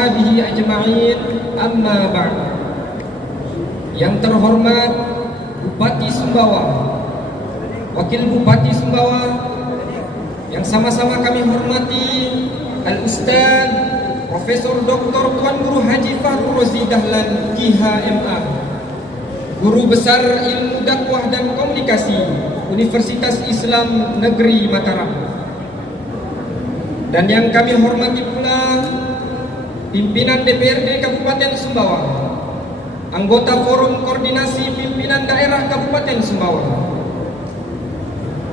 ashabihi ajma'in, amma ba'd. Yang terhormat Bupati Sumbawa, Wakil Bupati Sumbawa, yang sama-sama kami hormati Al-Ustaz Profesor Dr. Tuan Guru Haji Fahrul Razi Dahlan KHMA, Guru Besar Ilmu Dakwah dan Komunikasi Universitas Islam Negeri Mataram. Dan yang kami hormati pula pimpinan DPRD Kabupaten Sumbawa, anggota Forum Koordinasi Pimpinan Daerah Kabupaten Sumbawa,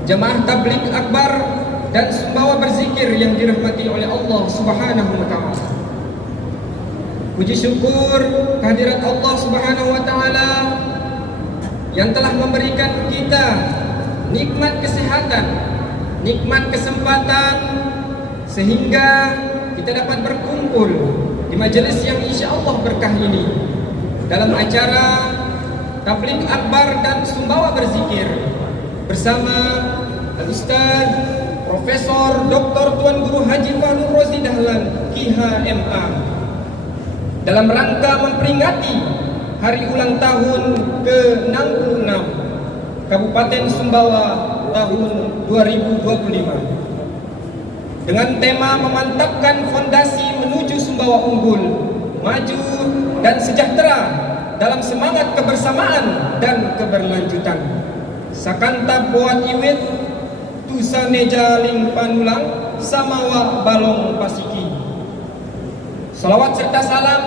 Jamaah Tabligh Akbar dan Sumbawa Berzikir yang dirahmati oleh Allah Subhanahu wa taala. Puji syukur kehadirat Allah Subhanahu wa taala yang telah memberikan kita nikmat kesehatan, nikmat kesempatan, sehingga kita dapat berkumpul di majelis yang insya Allah berkah ini dalam acara Tabligh Akbar dan Sumbawa Berzikir bersama Al-Ustaz Profesor Dr. Tuan Guru Haji Fahrul Razi Dahlan KHMA dalam rangka memperingati hari ulang tahun ke-66 Kabupaten Sumbawa tahun 2025 dengan tema memantapkan fondasi menuju Sumbawa unggul, maju dan sejahtera dalam semangat kebersamaan dan keberlanjutan. Sakanta buat iwit tusa neja ling panulang samawa balong pasiki. Salawat serta salam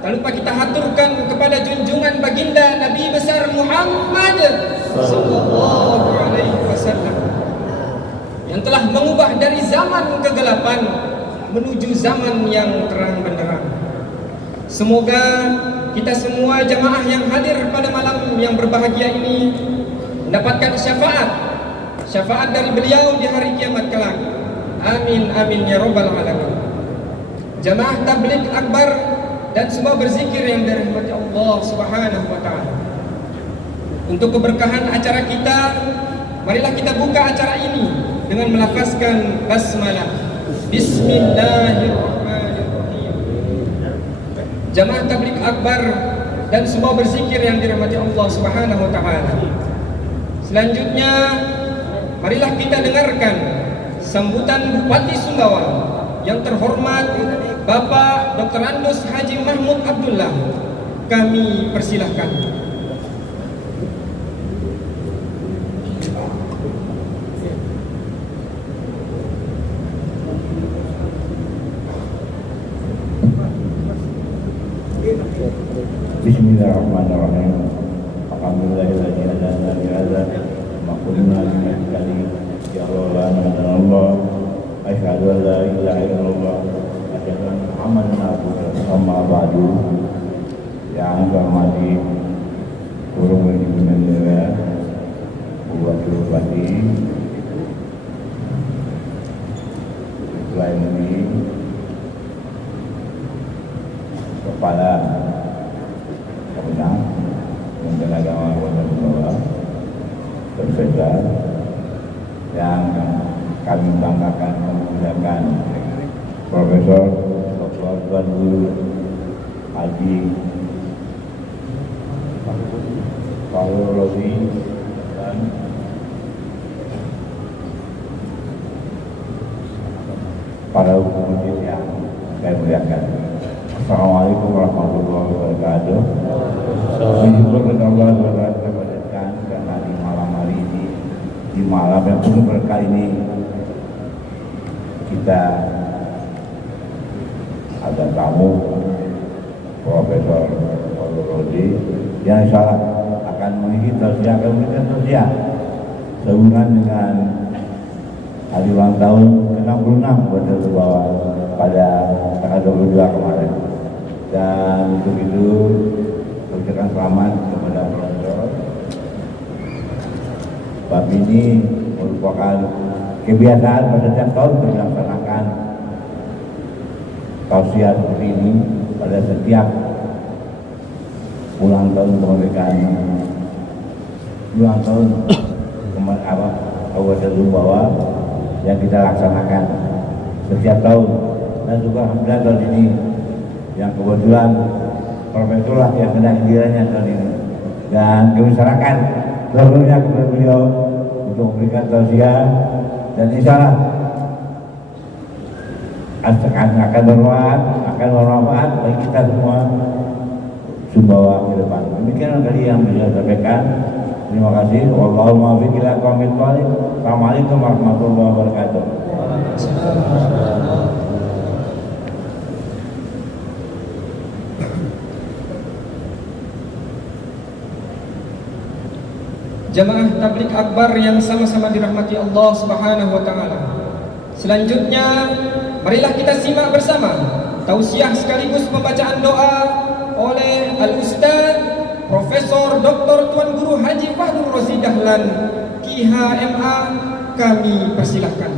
tak lupa kita haturkan kepada junjungan baginda Nabi besar Muhammad sallallahu alaihi wasallam yang telah mengubah dari zaman kegelapan menuju zaman yang terang benderang. Semoga kita semua jamaah yang hadir pada malam yang berbahagia ini mendapatkan syafaat dari beliau di hari kiamat kelak. Amin amin ya rabbal alamin. Jamaah Tabligh Akbar dan Sumbawa Berzikir yang dirahmati Allah Subhanahu wa taala. Untuk keberkahan acara kita, marilah kita buka acara ini dengan melafazkan basmalah. Bismillahirrahmanirrahim. Jamaah Tabligh Akbar dan Sumbawa Berzikir yang dirahmati Allah Subhanahu wa taala. Selanjutnya, marilah kita dengarkan sambutan Bupati Sumbawa yang terhormat Bapak Dr. Andus Haji Mahmud Abdullah. Kami persilahkan. Bismillahirrahmanirrahim. Alhamdulillahilladzi hadana li hadza wa kunna linahtadiya ya Allah. Asyhadu an la ilaha illallah wa asyhadu anna Muhammadan abduhu wa rasuluhu. Amma ba'du. Yang terhormati Guru Pimpinan Daerah, Wakil Bupati, Ketua MUI, Kepala Kementerian Agama Kota Sumbawa, Profesor yang kami banggakan menggunakan Profesor Dr. Tuan Guru Haji Fahrul Razi dan para hukum yang saya muliakan. Assalamualaikum warahmatullahi wabarakatuh. Syukur Allah berkatkan karena di malam hari ini, di malam yang penuh berkah ini, kita ada tamu Profesor Fahrul Razi yang insya Allah akan mengisi tausiah sehubungan dengan hari ulang tahun ke-66 Kota Sumbawa pada tanggal 22 kemarin. Dan untuk itu ucapkan selamat kepada Profesor. Bab ini merupakan kebiasaan pada setiap tahun dilaksanakan tausiah seperti ini pada setiap ulang tahun kemerdekaan, ulang tahun Kabupaten Sumbawa yang kita laksanakan setiap tahun. Dan juga alhamdulillah tahun ini yang kebetulan profesorlah yang kena kiranya kali ini, dan kami serahkan seluruhnya kepada beliau untuk memberikan tausiah, dan insyaallah akan bermanfaat bagi kita semua Sumbawa ke depan. Demikian tadi yang bisa saya sampaikan. Terima kasih. Wallahul muwaffiq ila aqwamit thoriq. Assalamualaikum warahmatullahi wabarakatuh. Jamaah tabligh akbar yang sama-sama dirahmati Allah Subhanahu wa taala. Selanjutnya, marilah kita simak bersama tausiah sekaligus pembacaan doa oleh Al-Ustaz Profesor Dr. Tuan Guru Haji Fahrul Razi Dahlan, KIH.MA. Kami persilahkan.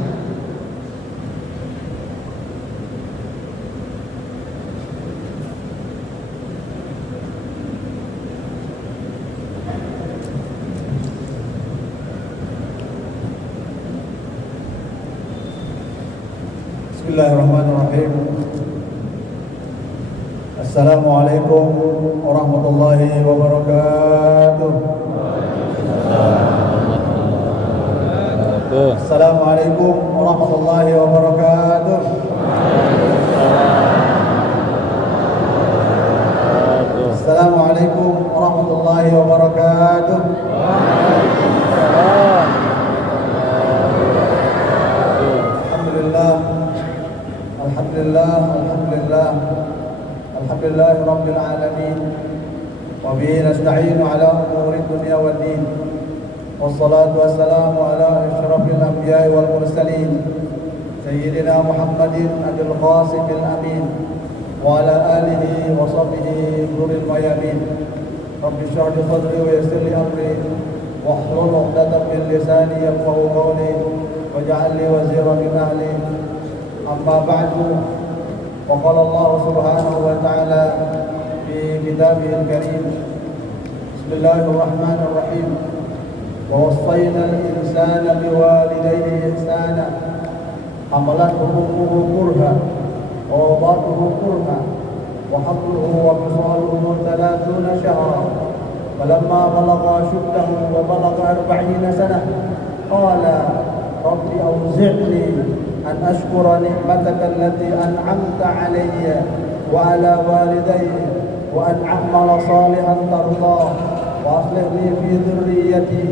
Bismillahirrahmanirrahim. Assalamualaikum warahmatullahi wabarakatuh. Assalamualaikum warahmatullahi wabarakatuh. Assalamualaikum warahmatullahi wabarakatuh. Alhamdulillah. Alhamdulillah, alhamdulillah, alhamdulillah rabbil alamin. Wa bihi nasta'inu ala umuri dunya wad din. Wassalatu wassalamu ala asyrafil anbiya'i wal mursalin sayyidina Muhammadin adil qasimil amin wa ala alihi wa sahbihi nuril mayamin. Rabbi shrah li sadri wa yassir li amri wahlul 'uqdatam min lisani yafqahu qawli waj'al li waziran min ahli. أما بعد وقال الله سبحانه وتعالى في كتابه الكريم بسم الله الرحمن الرحيم ووصينا الإنسان بوالديه إحسانا حملته أمه كرها ووضعته كرها وحمله وفصاله 30 شهرا فلما بلغ أشده وبلغ 40 سنة قال رب أوزعني أن أشكر نعمتك التي أنعمت علي وعلى والدي وأن أعمل صالحا ترضاه وأصلح لي في ذريتي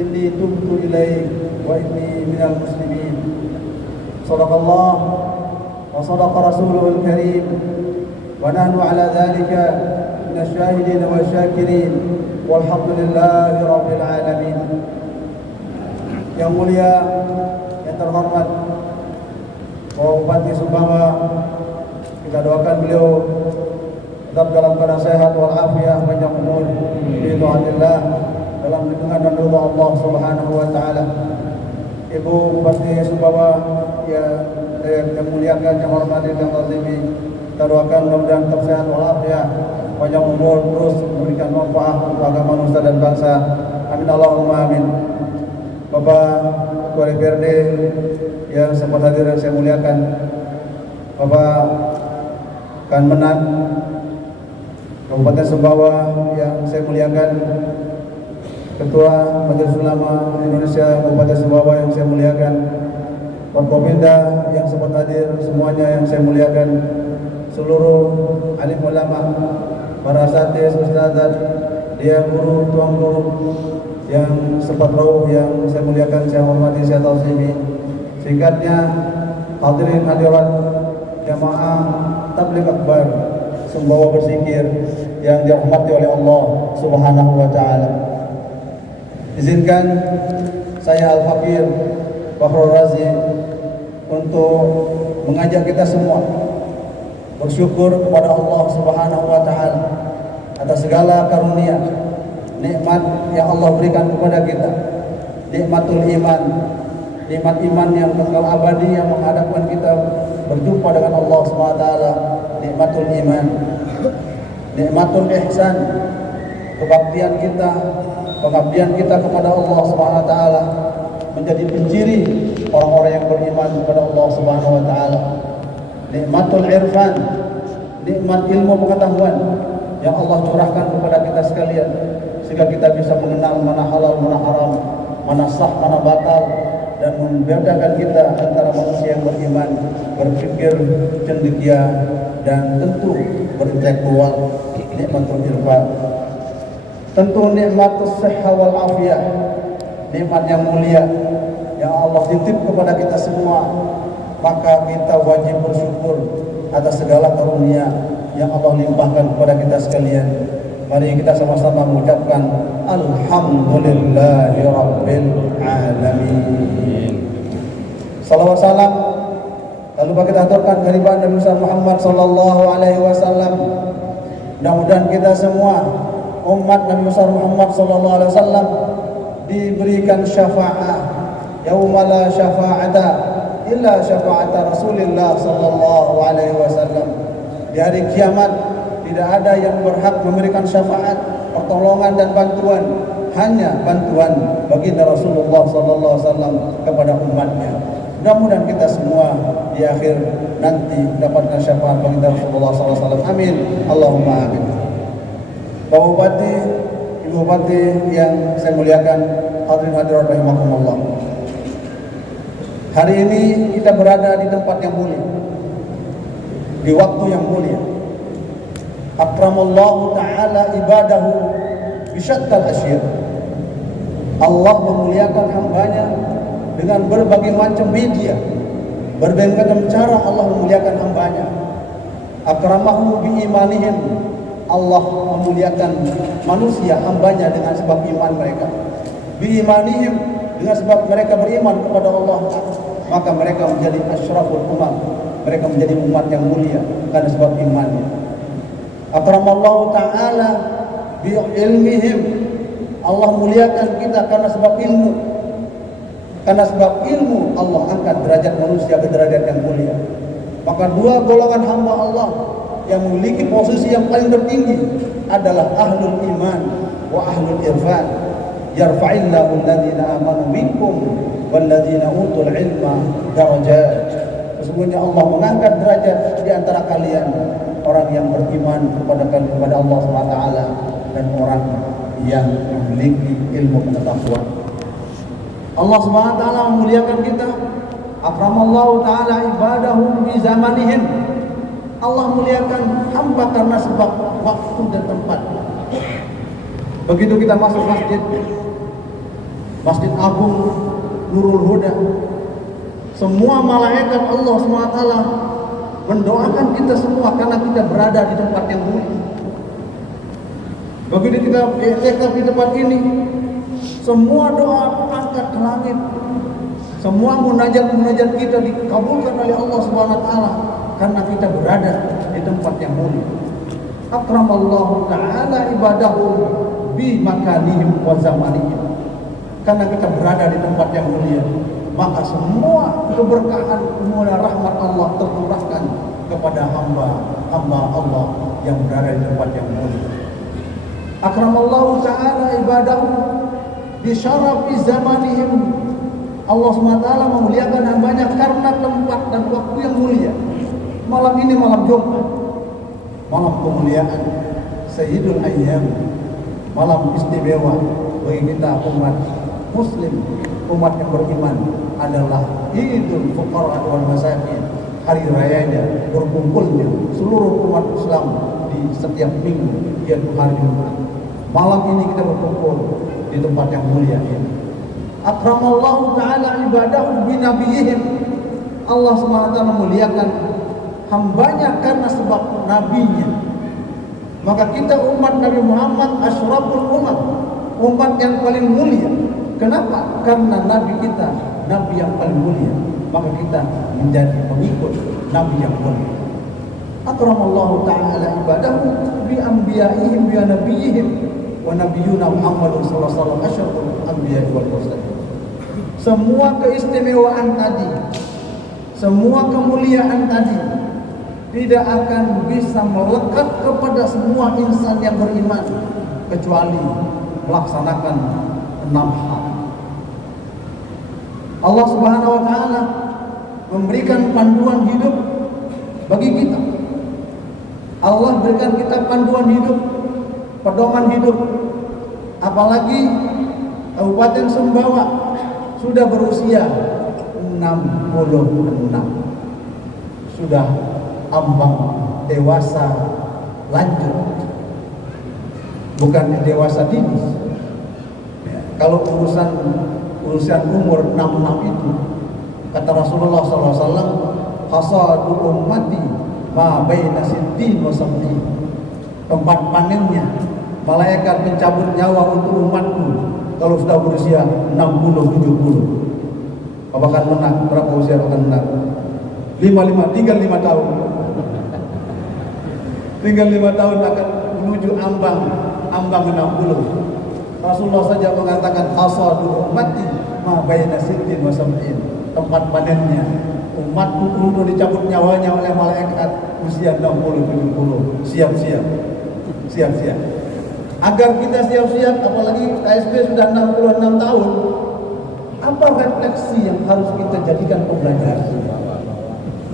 إني تبت إليك وإني من المسلمين. صدق الله وصدق رسوله الكريم ونحن على ذلك من الشاهدين والشاكرين والحمد لله رب العالمين. Yang mulia, yang terhormat Bapak Bupati Sumbawa, kita doakan beliau tetap dalam keadaan sehat walafiat, panjang umur bi taatillah, dalam lindungan dan ridha Allah Subhanahu wa taala. Ibu Bupati Sumbawa yang muliakan, yang hormati, yang lazimi, kita doakan mudah-mudahan tetap sehat walafiat, panjang umur, terus memberikan manfaat untuk agama nusa dan bangsa. Amin Allahumma amin. Bapak Ketua DPRD yang sempat hadir dan saya muliakan, Bapak Kanmenan Kabupaten Sumbawa yang saya muliakan, Ketua Majelis Ulama Indonesia Kabupaten Sumbawa yang saya muliakan, Forkopimda yang sempat hadir semuanya yang saya muliakan, seluruh alim ulama, para asatidz, ustadzat, dia guru, tuan guru yang sempat rawuh yang saya muliakan, saya hormati, saya tausifi. Singkatnya, hadirin hadirat jamaah tabligh akbar Sumbawa Berzikir yang dirahmati oleh Allah Subhanahu wa taala. Izinkan saya Al-Fakir Fahrul Razi untuk mengajak kita semua bersyukur kepada Allah Subhanahu wa taala atas segala karunia, nikmat yang Allah berikan kepada kita. Nikmatul iman, nikmat iman yang kekal abadi yang menghadapkan kita berjumpa dengan Allah SWT. Nikmatul iman, nikmatul ihsan, kebaktian kita, pengabdian kita kepada Allah SWT menjadi penciri orang-orang yang beriman kepada Allah SWT. Nikmatul irfan, nikmat ilmu pengetahuan yang Allah curahkan kepada kita sekalian, sehingga kita bisa mengenal mana halal, mana haram, mana sah, mana batal, dan membedakan kita antara manusia yang beriman, berpikir cendekia, dan tentu berintelektual. Nikmatul irfan, tentu nikmatus sihha wal afiyah, nikmat yang mulia yang Allah titip kepada kita semua. Maka kita wajib bersyukur atas segala karunia yang Allah limpahkan kepada kita sekalian. Mari kita sama-sama mengucapkan Alhamdulillahi Rabbil Alamin. Salawat salam lalu kita aturkan kehadiran Nabi Muhammad sallallahu alaihi wasallam. Mudah-mudahan kita semua umat Nabi Muhammad sallallahu alaihi wasallam diberikan syafaat yauma la syafa'ata illa syafa'ata Rasulillah sallallahu alaihi wasallam. Di hari kiamat tidak ada yang berhak memberikan syafaat, pertolongan dan bantuan, hanya bantuan baginda Rasulullah sallallahu alaihi wasallam kepada umatnya. Mudah-mudahan kita semua di akhir nanti dapatkan syafaat baginda Rasulullah sallallahu alaihi wasallam. Amin. Allahumma amin. Bapak Bupati, Ibu Bupati yang saya muliakan, hadirin hadirat rahimakumullah. Hari ini kita berada di tempat yang mulia, di waktu yang mulia. Akramallahu ta'ala ibadahu bisyattal asyir. Allah memuliakan hambanya dengan berbagai macam media, berbagai macam cara Allah memuliakan hambanya. Akramahu biimanihim, Allah memuliakan manusia hambanya dengan sebab iman mereka. Biimanihim, dengan sebab mereka beriman kepada Allah, maka mereka menjadi asyraful umat, mereka menjadi umat yang mulia karena sebab imannya. Akramallahu ta'ala bi'ilmihim, Allah muliakan kita karena sebab ilmu. Karena sebab ilmu Allah angkat derajat manusia ke derajat yang mulia. Maka dua golongan hamba Allah yang memiliki posisi yang paling tertinggi adalah ahlul iman wa ahlul irfan. Yarfa'illahu alladhina amanu minkum walladhina utul ilma darajat. Sesungguhnya Allah mengangkat derajat di antara kalian orang yang beriman kepada Allah SWT dan orang yang memiliki ilmu pengetahuan. Allah SWT memuliakan kita. Akramallahu ta'ala ibadahu bi zamanihim. Allah muliakan hamba karena sebab waktu dan tempat. Begitu kita masuk Masjid Agung Nurul Huda, semua malaikat Allah SWT mendoakan kita semua karena kita berada di tempat yang mulia. Begitu kita i'tikaf di tempat ini, semua doa angkat ke langit. Semua munajat-munajat kita dikabulkan oleh Allah SWT karena kita berada di tempat yang mulia. Akramallahu ta'ala ibadahu bi makanihim wa zamanihim. Karena kita berada di tempat yang mulia, maka semua keberkahan, kemuliaan rahmat Allah tercurahkan kepada hamba Allah yang berada di tempat yang mulia. Akramallahu ta'ala ibadahu bi syarafi zamanihim. Allah SWT memuliakan hambanya karena tempat dan waktu yang mulia. Malam ini malam Jumat, malam kemuliaan, Sayyidul Ayyam, malam istimewa bagi kita umat Muslim, umat yang beriman, adalah Idul Fuqara wal Masakin, hari rayanya berkumpulnya seluruh umat Islam di setiap minggu, yaitu hari Jumat. Malam ini kita berkumpul di tempat yang mulia ini. Akramallahu ta'ala ibadahu bi nabiyihim. Allah SWT memuliakan hambanya karena sebab nabinya. Maka kita umat Nabi Muhammad asyraful umat yang paling mulia. Kenapa? Karena nabi kita nabi yang paling mulia. Maka kita menjadi pengikut nabi yang mulia. Akramallahu ta'ala ibadahu bi anbiya'ihim bi nabiyihim wa nabiyuna Muhammadun sallallahu alaihi wasallam asyraful anbiya'i wal mursalin. Semua keistimewaan tadi, semua kemuliaan tadi tidak akan bisa melekat kepada semua insan yang beriman kecuali melaksanakan 6 hal. Allah Subhanahu wa taala memberikan panduan hidup bagi kita. Allah berikan kita panduan hidup, pedoman hidup. Apalagi Kabupaten Sumbawa sudah berusia 66, sudah ambang dewasa lanjut, bukan dewasa dini. Kalau urusan umur 66 itu, kata Rasulullah SAW, hasadu ummati ma baina sittin wa sab'in. Tempat panennya malaikat pencabut nyawa untuk umatku kalau sudah berusia 60-70. Apakah menang? Berapa usia akan menang? 55, tinggal 5 tahun. Tinggal 5 tahun akan menuju ambang 60. Rasulullah saja mengatakan hasadu ummati ma baina sittin wa sab'in. Tempat panennya umatku untuk dicabut nyawanya oleh malaikat usia 60-70. Siap-siap. Agar kita siap-siap, apalagi KSP sudah 66 tahun. Apa refleksi yang harus kita jadikan pembelajaran?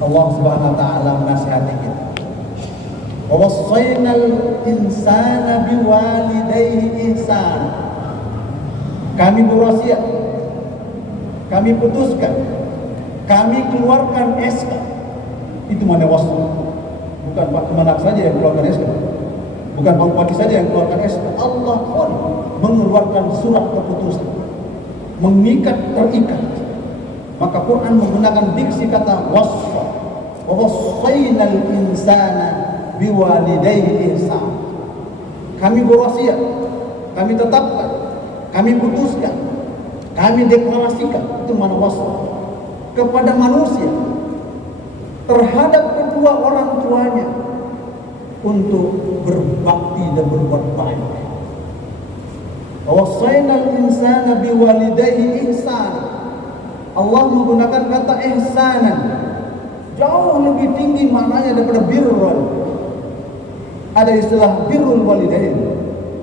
Allah Subhanahu wa taala menasihati kita. Wa wassaynal insana biwalidayhi ihsan. Kami berwasiat, kami putuskan, kami keluarkan SK. Itu mana wasiyat? Bukan Pak Kemenak saja yang keluarkan SK. Bukan Pak Bupati saja yang keluarkan SK. Allah pun mengeluarkan surat keputusan, mengikat, terikat. Maka Quran menggunakan diksi kata wasfa. Wa wassaynal insana biwalidayhi ihsan. Kami berwasiat, kami tetapkan, kami putuskan, kami deklarasikan, itu mana wasfa, kepada manusia terhadap kedua orang tuanya untuk berbakti dan berbuat baik. Wassaynal insana biwalidayhi ihsan. Allah menggunakan kata ihsanan, jauh lebih tinggi maknanya daripada birrul. Ada istilah birrul walidain,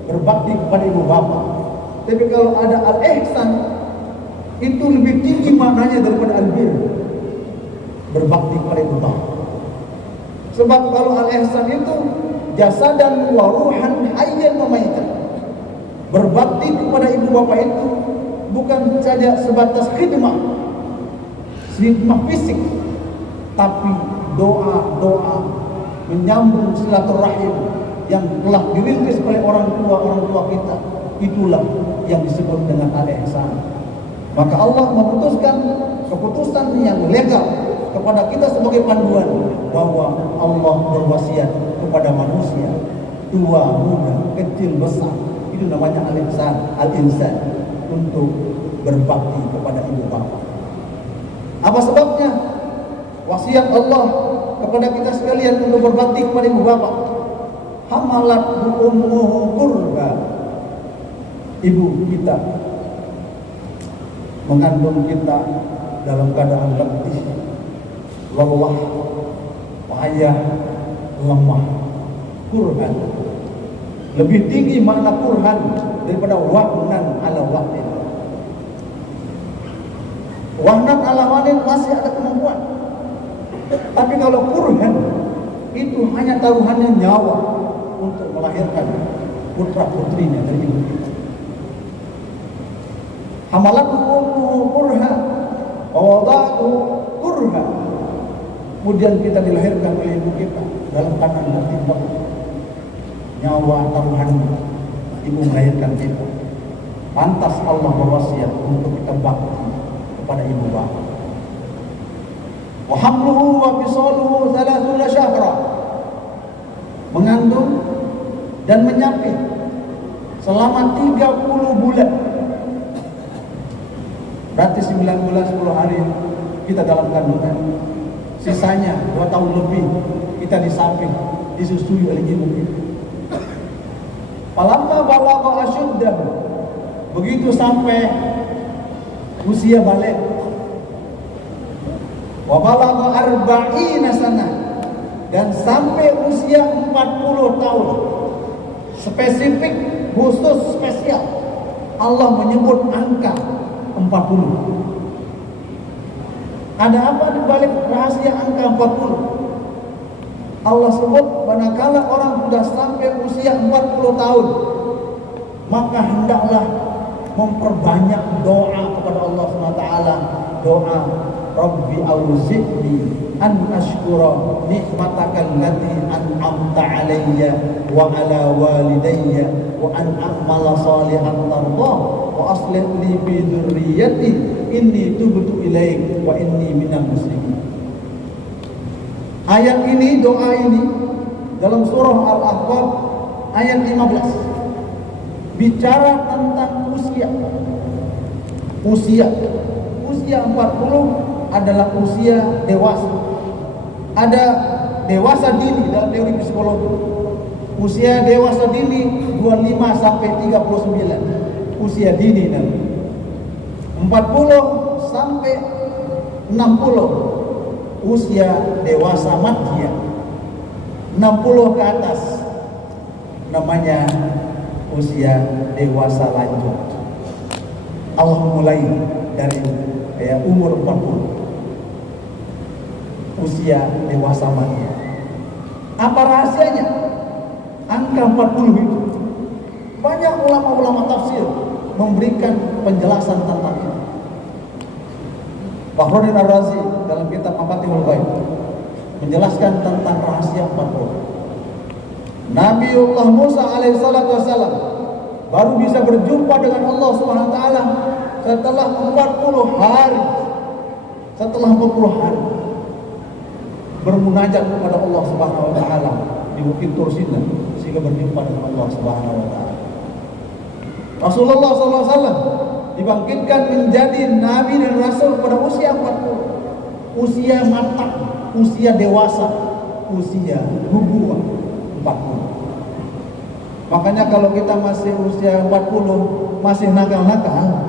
berbakti kepada ibu bapa. Tapi kalau ada al-ihsan, itu lebih tinggi maknanya daripada al-bir, berbakti kepada ibu bapa. Sebab kalau al-ihsan itu jasadan wa ruhan hayyan wa maitan. Berbakti kepada ibu bapa itu bukan saja sebatas khidmah fisik, tapi doa menyambung silaturahim yang telah dirintis oleh orang tua kita. Itulah yang disebut dengan al-ihsan. Maka Allah memutuskan keputusan yang legal kepada kita sebagai panduan bahwa Allah berwasiat kepada manusia, tua, muda, kecil, besar. Itu namanya al-insan, untuk berbakti kepada ibu bapa. Apa sebabnya? Wasiat Allah kepada kita sekalian untuk berbakti kepada ibu bapa. Hamalat ummuhu kurba. Ibu kita mengandung kita dalam keadaan letih, lelah, payah, lemah. Kurhan. Lebih tinggi makna kurhan daripada wahnan ala wahnin. Wahnan ala wahnin masih ada kemampuan. Tapi kalau kurhan itu hanya taruhannya nyawa untuk melahirkan putra putrinya dari ibu kita. Hamalatu kurha, wawadatu kurha. Kemudian kita dilahirkan oleh ibu kita dalam keadaan letih lelah. Nyawa taruhan ibu melahirkan kita. Pantas Allah berwasiat untuk kita bakti kepada ibu bapa. Wa hamluhu wa fisaluhu 30 syahra. Mengandung dan menyapit selama 30 bulan. Berarti 9 bulan 10 hari kita dalam kandungan. Sisanya 2 tahun lebih kita disapit, disusui oleh ibu kita. Falamma balagha asyuddahu, begitu sampai usia balik, wa balagha arba'ina sanah, dan sampai usia 40 tahun. Spesifik, khusus, spesial, Allah menyebut angka 40. Ada apa di balik rahasia angka 40? Allah sebut manakala orang sudah sampai usia 40 tahun, maka hendaklah memperbanyak doa kepada Allah SWT. Doa Rabbi auzi'ni an ashkura nikmataka allati an'amta alayya wa ala walidayya wa an a'mala salihan tardah wa aslih li fi dzurriyyati inni tubtu ilaik wa inni minal muslimin. Ayat ini, doa ini dalam surah Al-Ahqaf ayat 15 bicara tentang usia. Usia 40 adalah usia dewasa. Ada dewasa dini dalam teori psikologi. Usia dewasa dini 25 sampai 39. Usia dini dan 40 sampai 60 usia dewasa madya. 60 ke atas namanya usia dewasa lanjut. Allah mulai dari umur 40, usia dewasa madya. Apa rahasianya angka 40 itu? Banyak ulama-ulama tafsir memberikan penjelasan tentang itu. Fakhruddin Ar-Razi dalam kitab Mafatihul Ghaib menjelaskan tentang rahasia 40. Nabiullah Musa alaihissalatu wassalam baru bisa berjumpa dengan Allah Subhanahu wa taala setelah 40 hari. Setelah 40 hari bermunajat kepada Allah Subhanahu wa taala di Bukit Tur Sina sehingga berjumpa dengan Allah Subhanahu wa taala. Rasulullah sallallahu alaihi wasallam dibangkitkan menjadi nabi dan rasul pada usia 40. Usia matang, usia dewasa, usia nubuwah 40. Makanya kalau kita masih usia 40 masih nakal-nakal,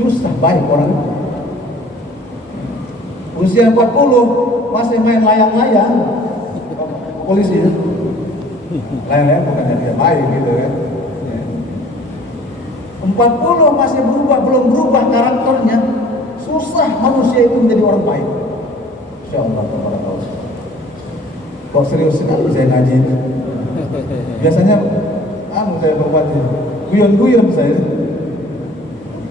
susah baik orang itu. Usia 40 masih main layang-layang, polisi ya. Layang-layang bukannya dia main gitu ya. 40 masih belum berubah karakternya, susah manusia itu menjadi orang baik. Insyaallah tabarakallah. Kok serius sekali saya ngaji itu? Biasanya saya berbati guyon-guyon saya.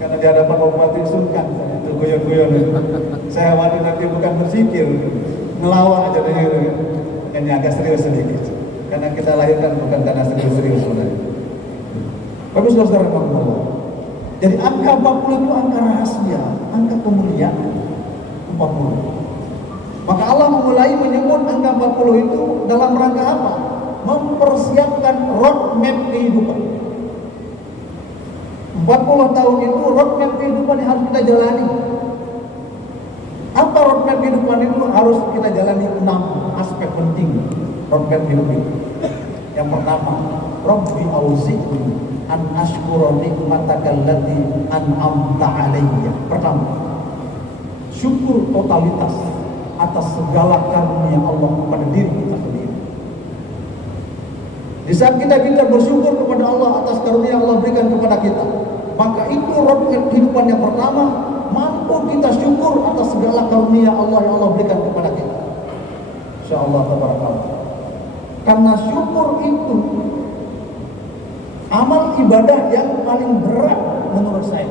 Karena di hadapan bupati sungkan saya itu guyon-guyon. Saya khawatir nanti bukan berzikir, ngelawak aja deh gitu. Ini agak serius sedikit. Karena kita lahirkan bukan karena serius-serius sebenarnya. Bagus saudara Allah. Jadi angka 40 itu angka rahasia, angka kemuliaan 40. Maka Allah memulai menyebut angka 40 itu dalam rangka apa? Mempersiapkan roadmap kehidupan. 40 tahun itu roadmap kehidupan yang harus kita jalani. Apa roadmap kehidupan itu? Harus kita jalani 6 aspek penting roadmap hidup itu. Yang pertama, Rabbi auzi'ni an ashkura nikmataka allati an'amta alayya. Pertama, syukur totalitas atas segala karunia Allah kepada diri kita sendiri. Di saat kita bersyukur kepada Allah atas karunia Allah berikan kepada kita, maka itu roadmap kehidupan yang pertama. Mampu kita syukur atas segala karunia Allah yang Allah berikan kepada kita. Insyaallah tabarakallah. Karena syukur itu amal ibadah yang paling berat menurut saya.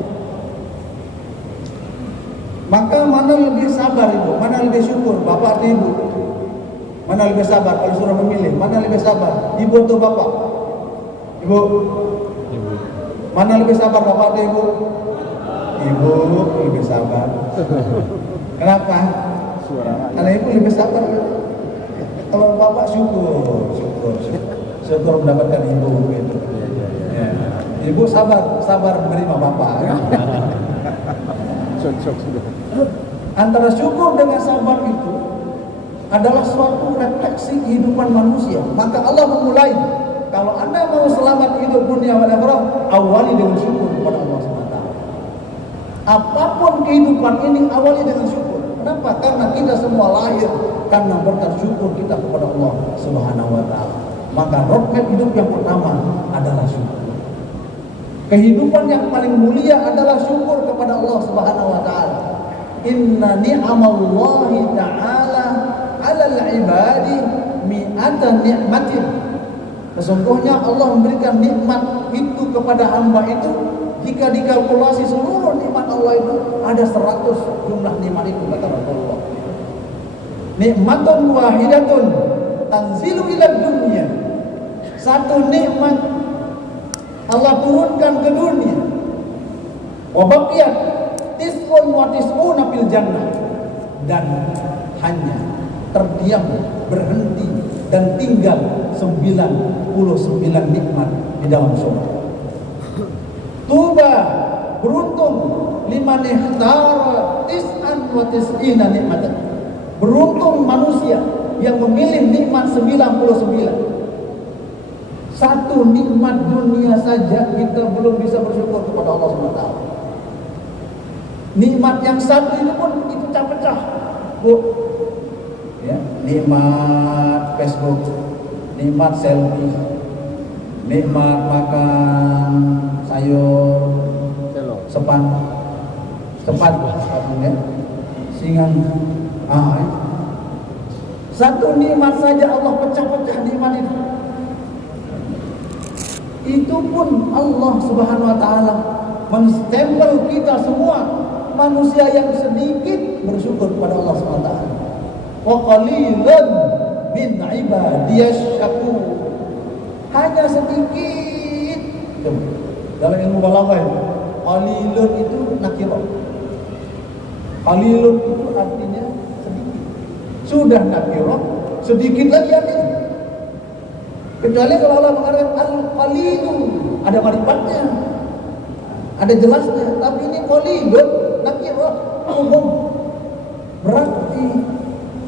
Maka mana lebih sabar ibu? Mana lebih syukur? Bapak atau ibu? Mana lebih sabar kalau suruh memilih? Mana lebih sabar? Ibu atau bapak? Ibu. Mana lebih sabar, bapak atau ibu? Ibu lebih sabar. Kenapa? Karena ibu lebih sabar. Kalau bapak syukur mendapatkan ibu gitu. Ya. Ibu sabar menerima bapak. Antara syukur dengan sabar itu adalah suatu refleksi kehidupan manusia. Maka Allah memulai, kalau Anda mau selamat hidup dunia wal akhirah, awali dengan syukur kepada Allah SWT. Apapun kehidupan ini awali dengan syukur. Kenapa? Karena kita semua lahir karena berkat syukur kita kepada Allah Subhanahu wa taala. Maka roadmap hidup yang pertama adalah syukur. Kehidupan yang paling mulia adalah syukur kepada Allah Subhanahu wa taala. Inna ni'amallahi ta'ala 'ala 'alal 'ibadi mi'atan ni'matin. Sesungguhnya Allah memberikan nikmat itu kepada hamba itu, jika dikalkulasi seluruh nikmat Allah itu ada 100 jumlah nikmat itu, kata Rasulullah. Nikmatun wahidatun tanzilu ila dunya. Satu nikmat Allah turunkan ke dunia. Wa baqiyat tis'un wa tis'una fil jannah. Dan hanya terdiam, berhenti dan tinggal 99 nikmat di dalam surga. Tuba, beruntung liman ikhtara tis'an wa tis'ina nikmatan. Beruntung manusia yang memilih nikmat 99. Satu nikmat dunia saja kita belum bisa bersyukur kepada Allah SWT. Nikmat yang satu itu pun itu pecah-pecah, Bu. Ya, nikmat Facebook, nikmat selfie, nikmat makan sayur, sepat, ya, singan. Satu nikmat saja Allah pecah-pecah nikmat itu. Itu pun Allah Subhanahu wa taala menstempel kita semua manusia yang sedikit bersyukur kepada Allah Subhanahu wa taala. Wa qalilan min ibadiyasy syakur. Hanya sedikit. Dalam ilmu balaghah itu, qalilun itu nakirah. Qalilun itu artinya sedikit. Sudah nakirah, sedikit lagi artinya. Kecuali kalau Allah mengatakan al-qalilu, ada marifatnya, ada jelasnya. Tapi ini qalilun nakirah, umum. Berarti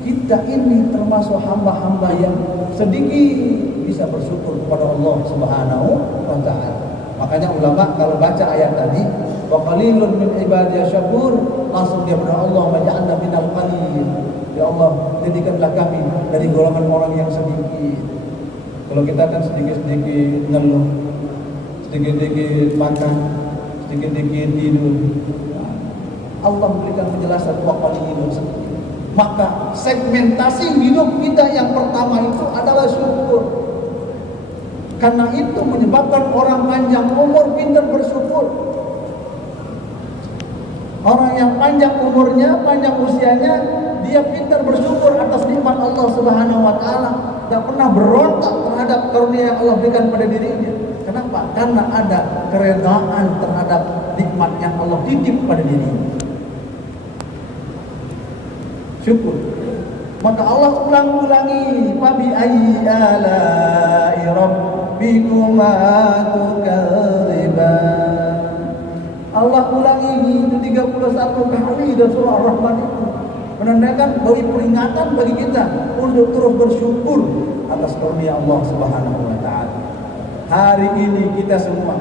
kita ini termasuk hamba-hamba yang sedikit bisa bersyukur kepada Allah Subhanahu wa taala. Makanya ulama kalau baca ayat tadi, wa qalilun min ibadiyasy syakur, langsung dia berdoa, Allah maj'alna minal qalil. Ya Allah, jadikanlah kami dari golongan orang yang sedikit. Kalau kita kan sedikit-sedikit ngeluh, sedikit-sedikit makan, sedikit-sedikit tidur. Allah memberikan penjelasan wa qalilun sedikit. Maka segmentasi hidup kita yang pertama itu adalah syukur. Karena itu menyebabkan orang panjang umur pintar bersyukur. Orang yang panjang umurnya, panjang usianya, dia pintar bersyukur atas nikmat Allah Subhanahu wa taala. Tidak pernah berontak terhadap karunia yang Allah berikan pada dirinya. Kenapa? Karena ada keredaan terhadap nikmat yang Allah titip pada dirinya. Syukur. Maka Allah ulang-ulangi, fabi ayyi ala'i rabbikuma tukadziban. Allah ulangi itu 31 kali dalam surah Ar-Rahman itu, menandakan bahwa peringatan bagi kita untuk terus bersyukur atas karunia Allah Subhanahu wa taala. Hari ini kita semua,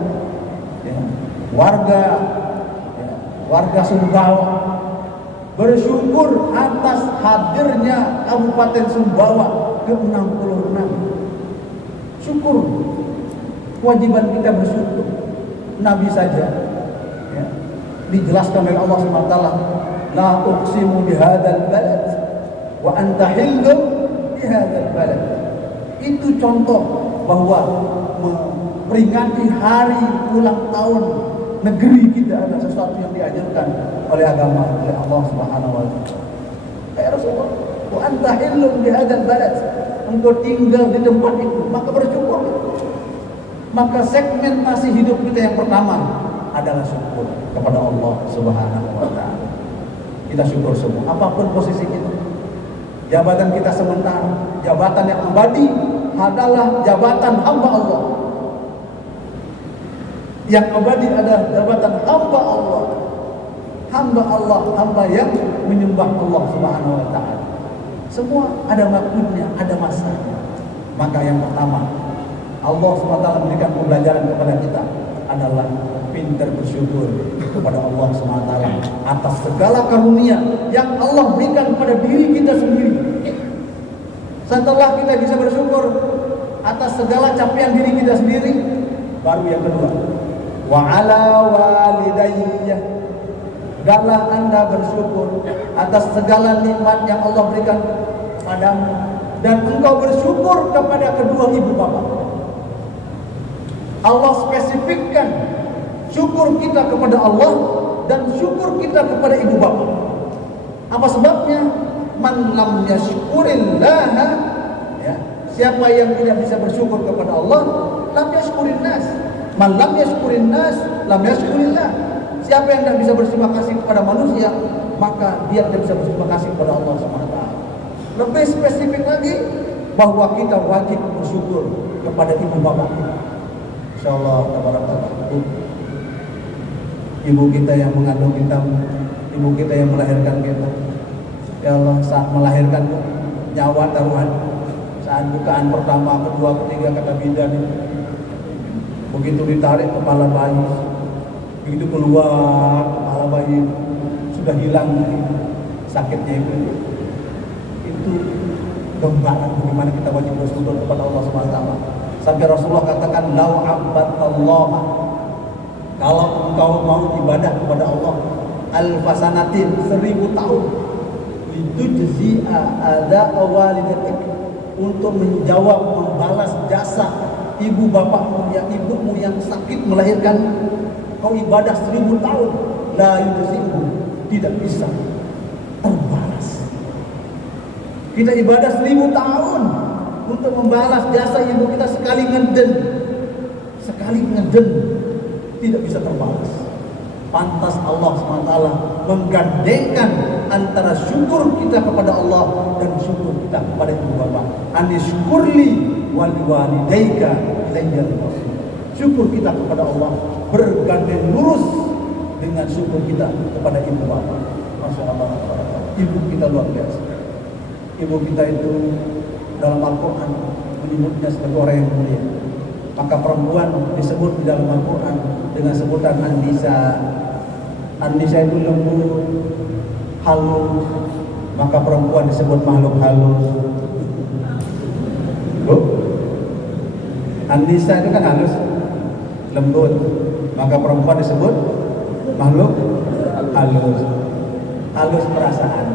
ya, warga Sumbawa bersyukur atas hadirnya Kabupaten Sumbawa ke-66. Syukur, kewajiban kita bersyukur. Nabi saja, ya, dijelaskan oleh Allah SWT, la uqsimu bihadzal balad wa anta hillum bihadzal balad. Itu contoh bahwa memperingati hari ulang tahun negeri kita adalah sesuatu yang diajarkan oleh agama, oleh Allah Subhanahu wa taala. Ya Rasulullah, wa anta hillum bihadzal balad. Engkau tinggal di tempat itu, maka bersyukur. Maka segmentasi hidup kita yang pertama adalah syukur kepada Allah Subhanahu wa taala. Kita syukur semua, apapun posisi kita. Jabatan kita sementara, jabatan yang abadi adalah jabatan hamba Allah. Yang abadi adalah jabatan hamba Allah. Hamba Allah, hamba yang menyembah Allah Subhanahu wa taala. Semua ada waktunya, ada masanya. Maka yang pertama, Allah SWT memberikan pembelajaran kepada kita adalah pintar bersyukur kepada Allah SWT atas segala karunia yang Allah berikan kepada diri kita sendiri. Setelah kita bisa bersyukur atas segala capaian diri kita sendiri, baru yang kedua, wa ala walidayya, hendaklah Anda bersyukur atas segala nikmat yang Allah berikan kepadamu dan engkau bersyukur kepada kedua ibu bapak. Allah spesifikkan syukur kita kepada Allah dan syukur kita kepada ibu bapak. Apa sebabnya? Man lam yashkurillah, ya, siapa yang tidak bisa bersyukur kepada Allah, lam yashkurin nas. Man lam yashkurin nas, lam yashkurillah. Siapa yang tidak bisa berterima kasih kepada manusia, maka dia tidak bisa berterima kasih kepada Allah SWT. Lebih spesifik lagi, bahwa kita wajib bersyukur kepada ibu bapak kita. Insyaallah tabarakallah. Ibu kita yang mengandung kita, ibu kita yang melahirkan kita. Ya Allah, saat melahirkan nyawa taruhan, saat bukaan pertama, kedua, ketiga kata bidan, begitu ditarik kepala bayi, begitu keluar kepala bayi, sudah hilang sakitnya itu gambaran bagaimana kita wajib bersyukur kepada Allah SWT. Sampai Rasulullah katakan, lau abadallah, kalau engkau mau ibadah kepada Allah alfasanatin, 1000 tahun, itu jazia ada walidatik, untuk menjawab, membalas jasa ibu bapakmu, ibumu yang sakit melahirkan, kau ibadah 1000 tahun, la yujzi'u, tidak bisa terbalas. Kita ibadah 1000 tahun untuk membalas jasa ibu kita, sekali ngeden tidak bisa terbalas. Pantas Allah SWT menggandengkan antara syukur kita kepada Allah dan syukur kita kepada ibu bapa. Anishkurli waliwalidaika ilayyal masir. Syukur kita kepada Allah bergandeng lurus dengan syukur kita kepada ibu bapa. Masya Allah, ibu kita luar biasa. Ibu kita itu dalam Al-Quran menyebutnya sebagai orang yang mulia. Maka perempuan disebut di dalam Al-Quran dengan sebutan An-Nisa. An-Nisa itu lembut, halus, maka perempuan disebut makhluk halus. An-Nisa itu kan halus, lembut, maka perempuan disebut makhluk halus. Halus perasaan.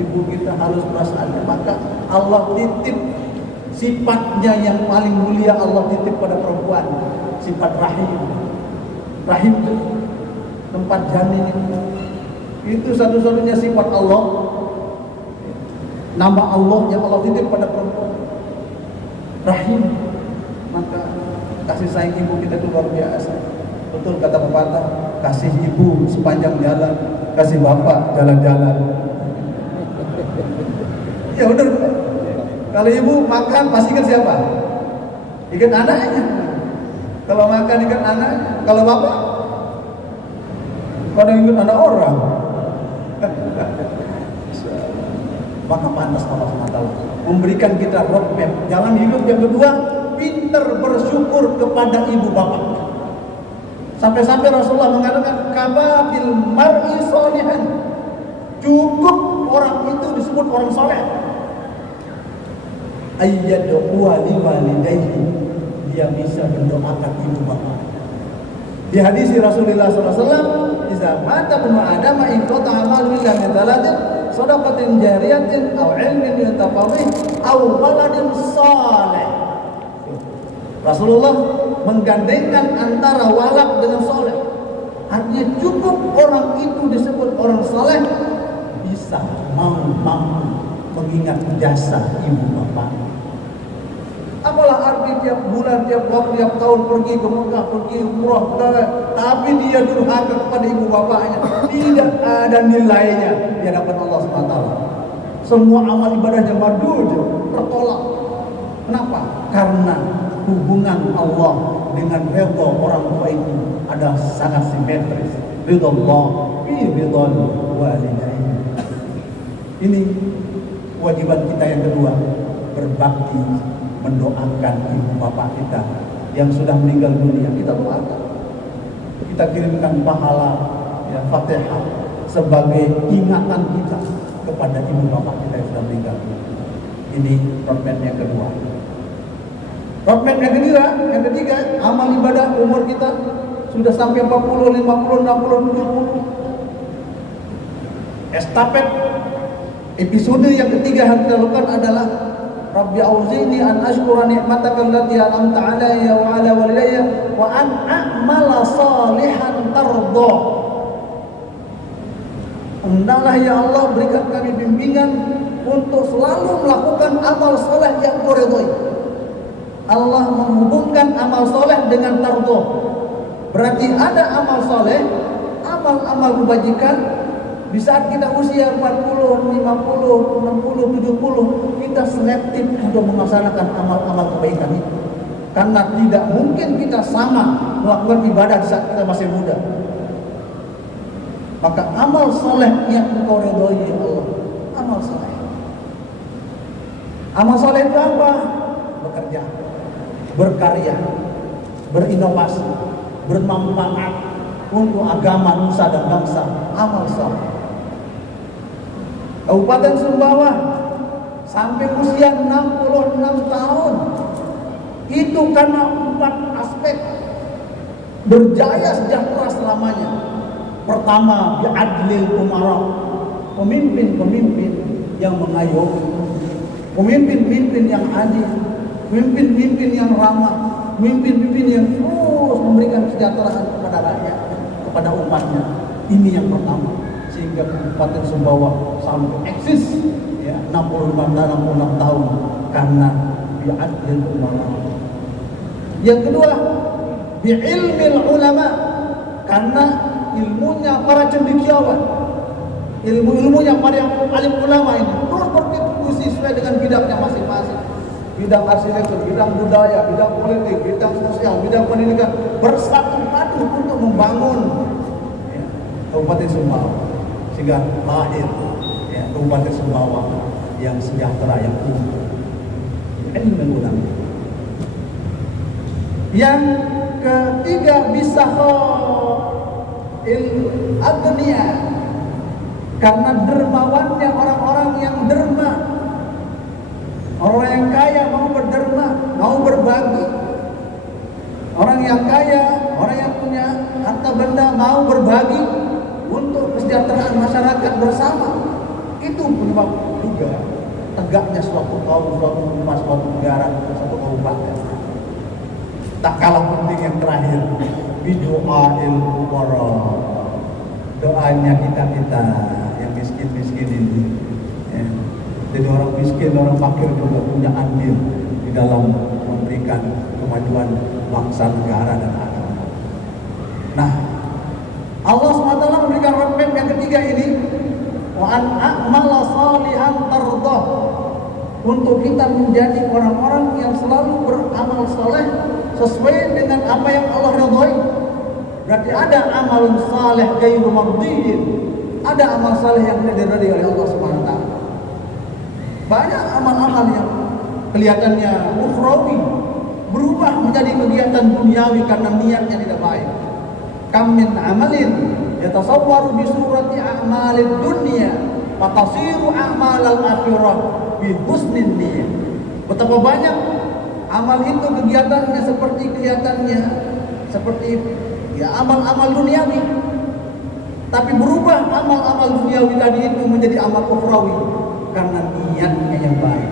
Ibu kita halus perasaannya, maka Allah titip sifatnya yang paling mulia, Allah titip pada perempuan, sifat rahim. Rahim itu tempat janin, itu satu-satunya sifat Allah, nama Allah yang Allah titip pada perempuan, rahim. Maka kasih sayang ibu kita itu luar biasa. Betul kata pepatah, kasih ibu sepanjang jalan, kasih bapak jalan-jalan. Ya benar. Kalau ibu makan pasti ikat siapa? Ikat anaknya. Kalau makan ikat anaknya. Kalau bapak, kadang ikat anak orang. Maka pantas Allah SWT memberikan kita roadmap jalan hidup yang kedua, pinter bersyukur kepada ibu bapak. Sampai-sampai Rasulullah mengatakan, kababil mar'i sholihan, cukup orang itu disebut orang soleh. Ayyad'u liwalidayhi, dia bisa mendoakan ibu bapak. Di hadis Rasulullah SAW, "Iza mata ibnu Adam inqata amalu illa min thalatin, shadaqatin jariyatin aw ilmin yantafa'u aw waladin saleh." Rasulullah menggandengkan antara walad dengan soleh. Artinya cukup orang itu disebut orang soleh, bisa mampu mengingat jasa ibu bapak. Apalah arti tiap bulan, tiap waktu, tiap tahun pergi ke Mekah, pergi umrah, tapi dia durhaka kepada ibu bapaknya, tidak ada nilainya di hadapan Allah SWT. Semua amal ibadahnya mardud, tertolak. Kenapa? Karena hubungan Allah dengan redha orang tua itu ada sangat simetris. Ridha Allah fi ridhal walidain. Ini kewajiban kita yang kedua, berbakti, mendoakan ibu bapak kita yang sudah meninggal dunia. Kita doakan, kita kirimkan pahala, ya, Fatihah sebagai ingatan kita kepada ibu bapak kita yang sudah meninggal dunia. Ini roadmap yang kedua. Roadmap yang ketiga, amal ibadah umur kita sudah sampai 40, 50, 60, 70. Estafet Episode yang ketiga yang kita lakukan adalah Rabbi auzi'ni an ashkura ni'mataka allati an'amta 'alayya wa 'ala walidayya wa an a'mala salihan tardha. Hendaklah ya Allah berikan kami bimbingan untuk selalu melakukan amal soleh yang Kau ridhoi. Allah menghubungkan amal soleh dengan tardha. Berarti ada amal soleh, amal-amal kebajikan. Di saat kita usia 40, 50, 60, 70, kita selektif untuk melaksanakan amal-amal kebaikan itu. Karena tidak mungkin kita sama melakukan ibadah di saat kita masih muda. Maka amal soleh yang Engkau ridhoi ya Allah, amal soleh. Amal soleh itu apa? Bekerja, berkarya, berinovasi, bermanfaat untuk agama, nusa dan bangsa. Amal soleh. Kabupaten Sumbawa sampai usia 66 tahun itu karena 4 aspek berjaya sejahtera selamanya. Pertama, bi'adlil umara, pemimpin-pemimpin yang mengayomi, pemimpin-pemimpin yang adil, pemimpin-pemimpin yang ramah, pemimpin-pemimpin yang terus memberikan kesejahteraan kepada rakyat, kepada umatnya. Ini yang pertama. Sehingga Kabupaten Sumbawa sampai eksis ya 66 tahun karena bi'adlil umara. Yang kedua, bi'ilmil ulama, karena ilmunya para cendekiawan, ilmunya para yang alim ulama ini terus berkontribusi sesuai dengan bidangnya masing-masing. Bidang arsitektur, bidang budaya, bidang politik, bidang sosial, bidang pendidikan bersatu padu untuk membangun ya, Kabupaten Sumbawa. Sehingga lahir ya, Kabupaten Sumbawa yang sejahtera, yang utuh. Ilmu ulama. Yang ketiga, bisa il-adniya, karena dermawannya orang-orang yang derma. Orang yang kaya mau berderma, mau berbagi. Orang yang kaya, orang yang punya harta benda mau berbagi untuk kesejahteraan masyarakat bersama. Itu penyebab juga tegaknya suatu kaum, suatu umat, suatu negara, suatu kabupaten. Tak kalah penting yang terakhir, bidu'ail fuqara, doanya kita yang miskin-miskin ini ya. Jadi orang miskin, orang fakir juga punya andil di dalam memberikan kemajuan bangsa, negara dan agama. Nah, Allah SWT memberikan roadmap yang ketiga ini, wa an a'mala salihan tardha, untuk kita menjadi orang-orang yang selalu beramal soleh sesuai dengan apa yang Allah ridhoi. Berarti ada amal saleh ghairu mardiyyin, ada amal saleh yang tidak diridhoi oleh Allah SWT. Banyak amal-amal yang kelihatannya ukhrawi berubah menjadi kegiatan duniawi karena niatnya tidak baik. Kam min amalin yatasawwaru bi surati a'malid dunya fatasiru a'malal akhirah bi husnin niyyah. Betapa banyak amal itu kegiatannya seperti kelihatannya seperti ya amal-amal duniawi, tapi berubah amal-amal duniawi tadi itu menjadi amal ukhrawi karena niatnya yang baik.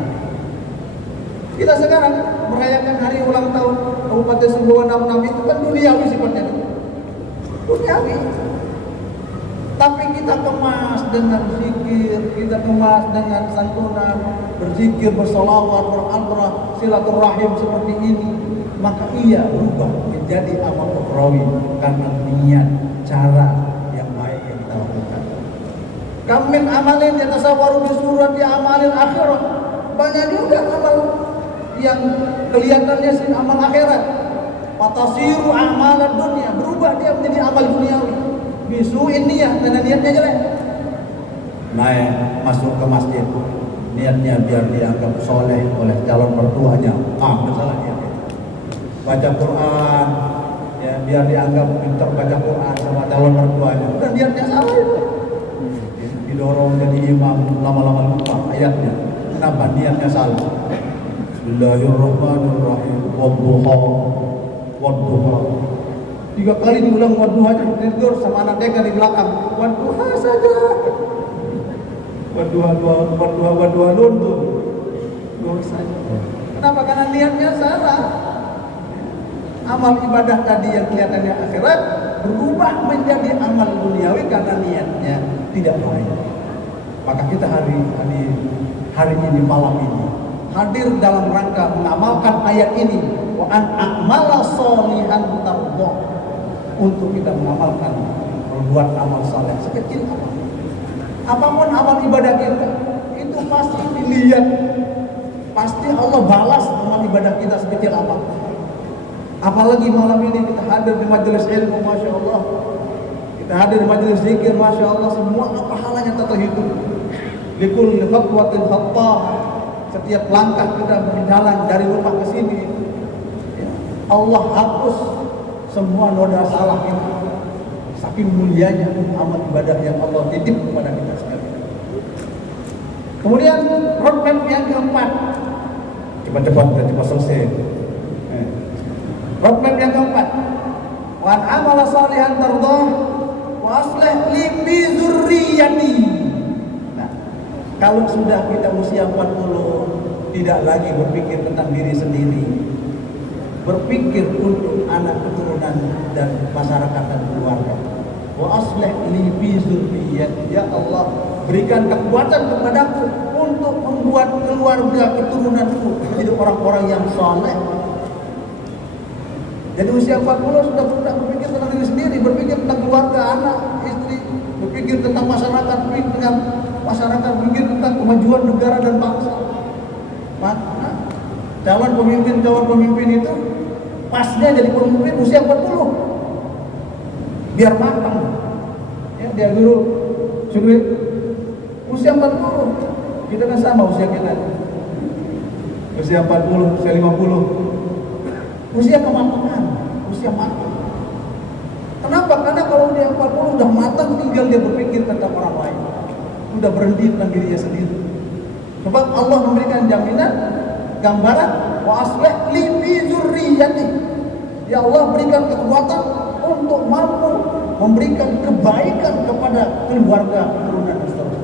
Kita sekarang merayakan hari ulang tahun Kabupaten Sumbawa 66 itu kan duniawi sifatnya, duniawi. Tapi kita kemas dengan zikir, kita kemas dengan santunan, berzikir, bersolawat, beralrah, silaturahim seperti ini. Maka ia berubah menjadi amal ukhrawi karena niat, cara yang baik yang kita lakukan. Kam min amalin yatasawwaru bi surati amalil akhirah. Banyak juga amal yang kelihatannya sih amal akhirat. Fatasiru amalan dunia, berubah dia menjadi amal duniawi. Bisuin niat, karena niatnya jelek. Naik masuk ke masjid, niatnya biar dianggap soleh oleh calon mertuanya. Bersalah niat. Baca Quran, ya biar dianggap pintar baca Quran sama calon mertuanya. Bukan niatnya salah itu. Didorong jadi imam, lama-lama lupa ayatnya. Kenapa niatnya salah? Bismillahirrahmanirrahim. Wadduha, wadduha. 3 kali diulang wadduha, tidur sama anak TK di belakang. Wadduha saja. berdua luntur dosanya. Kenapa? Karena niatnya salah. Amal ibadah tadi yang kelihatannya akhirat berubah menjadi amal duniawi karena niatnya tidak baik. Maka kita hari ini, malam ini hadir dalam rangka mengamalkan ayat ini, wa an a'mala sholihan tardha, untuk kita mengamalkan, membuat amal saleh sekecil apapun amal ibadah kita itu pasti dilihat, pasti Allah balas amal ibadah kita sekecil apapun. Apalagi malam ini kita hadir di majelis ilmu, masya Allah, kita hadir di majelis zikir, masya Allah, semua pahalanya tak terhitung. Likulli khatwatin khattah, setiap langkah kita berjalan dari rumah ke sini, Allah hapus semua noda salah kita. Saking mulianya amal ibadah yang Allah titip kepada kita sekalian. Kemudian roadmap yang keempat, cepat selesai. Roadmap yang keempat, wa amala salihan tardha wa aslih li bi dzurriyyati. Nah, kalau sudah kita usia 40, tidak lagi berpikir tentang diri sendiri, berpikir untuk anak keturunan dan masyarakat dan keluarga. Wa aslih li bi dzurriyyati, ya Allah, berikan kekuatan kepadaku untuk membuat keluarga keturunanku menjadi orang-orang yang saleh. Jadi usia 40 sudah tidak berpikir tentang diri sendiri, berpikir tentang keluarga, anak, istri, berpikir tentang masyarakat, berpikir tentang kemajuan negara dan bangsa. Maka calon pemimpin itu pasnya jadi pemimpin usia 40, biar matang. Ya, dia dulu sudah usia 40, kita kan sama usia kita, usia 40, usia 50. Usia kematangan, usia matang. Kenapa? Karena kalau dia 40 udah matang, tinggal dia berpikir tentang orang lain, udah berhenti tentang dirinya sendiri. Sebab Allah memberikan jaminan, gambaran, wa aslih li bi dzurriyyati. Ya Allah, berikan kekuatan untuk mampu memberikan kebaikan kepada keluarga, keturunan dan seterusnya.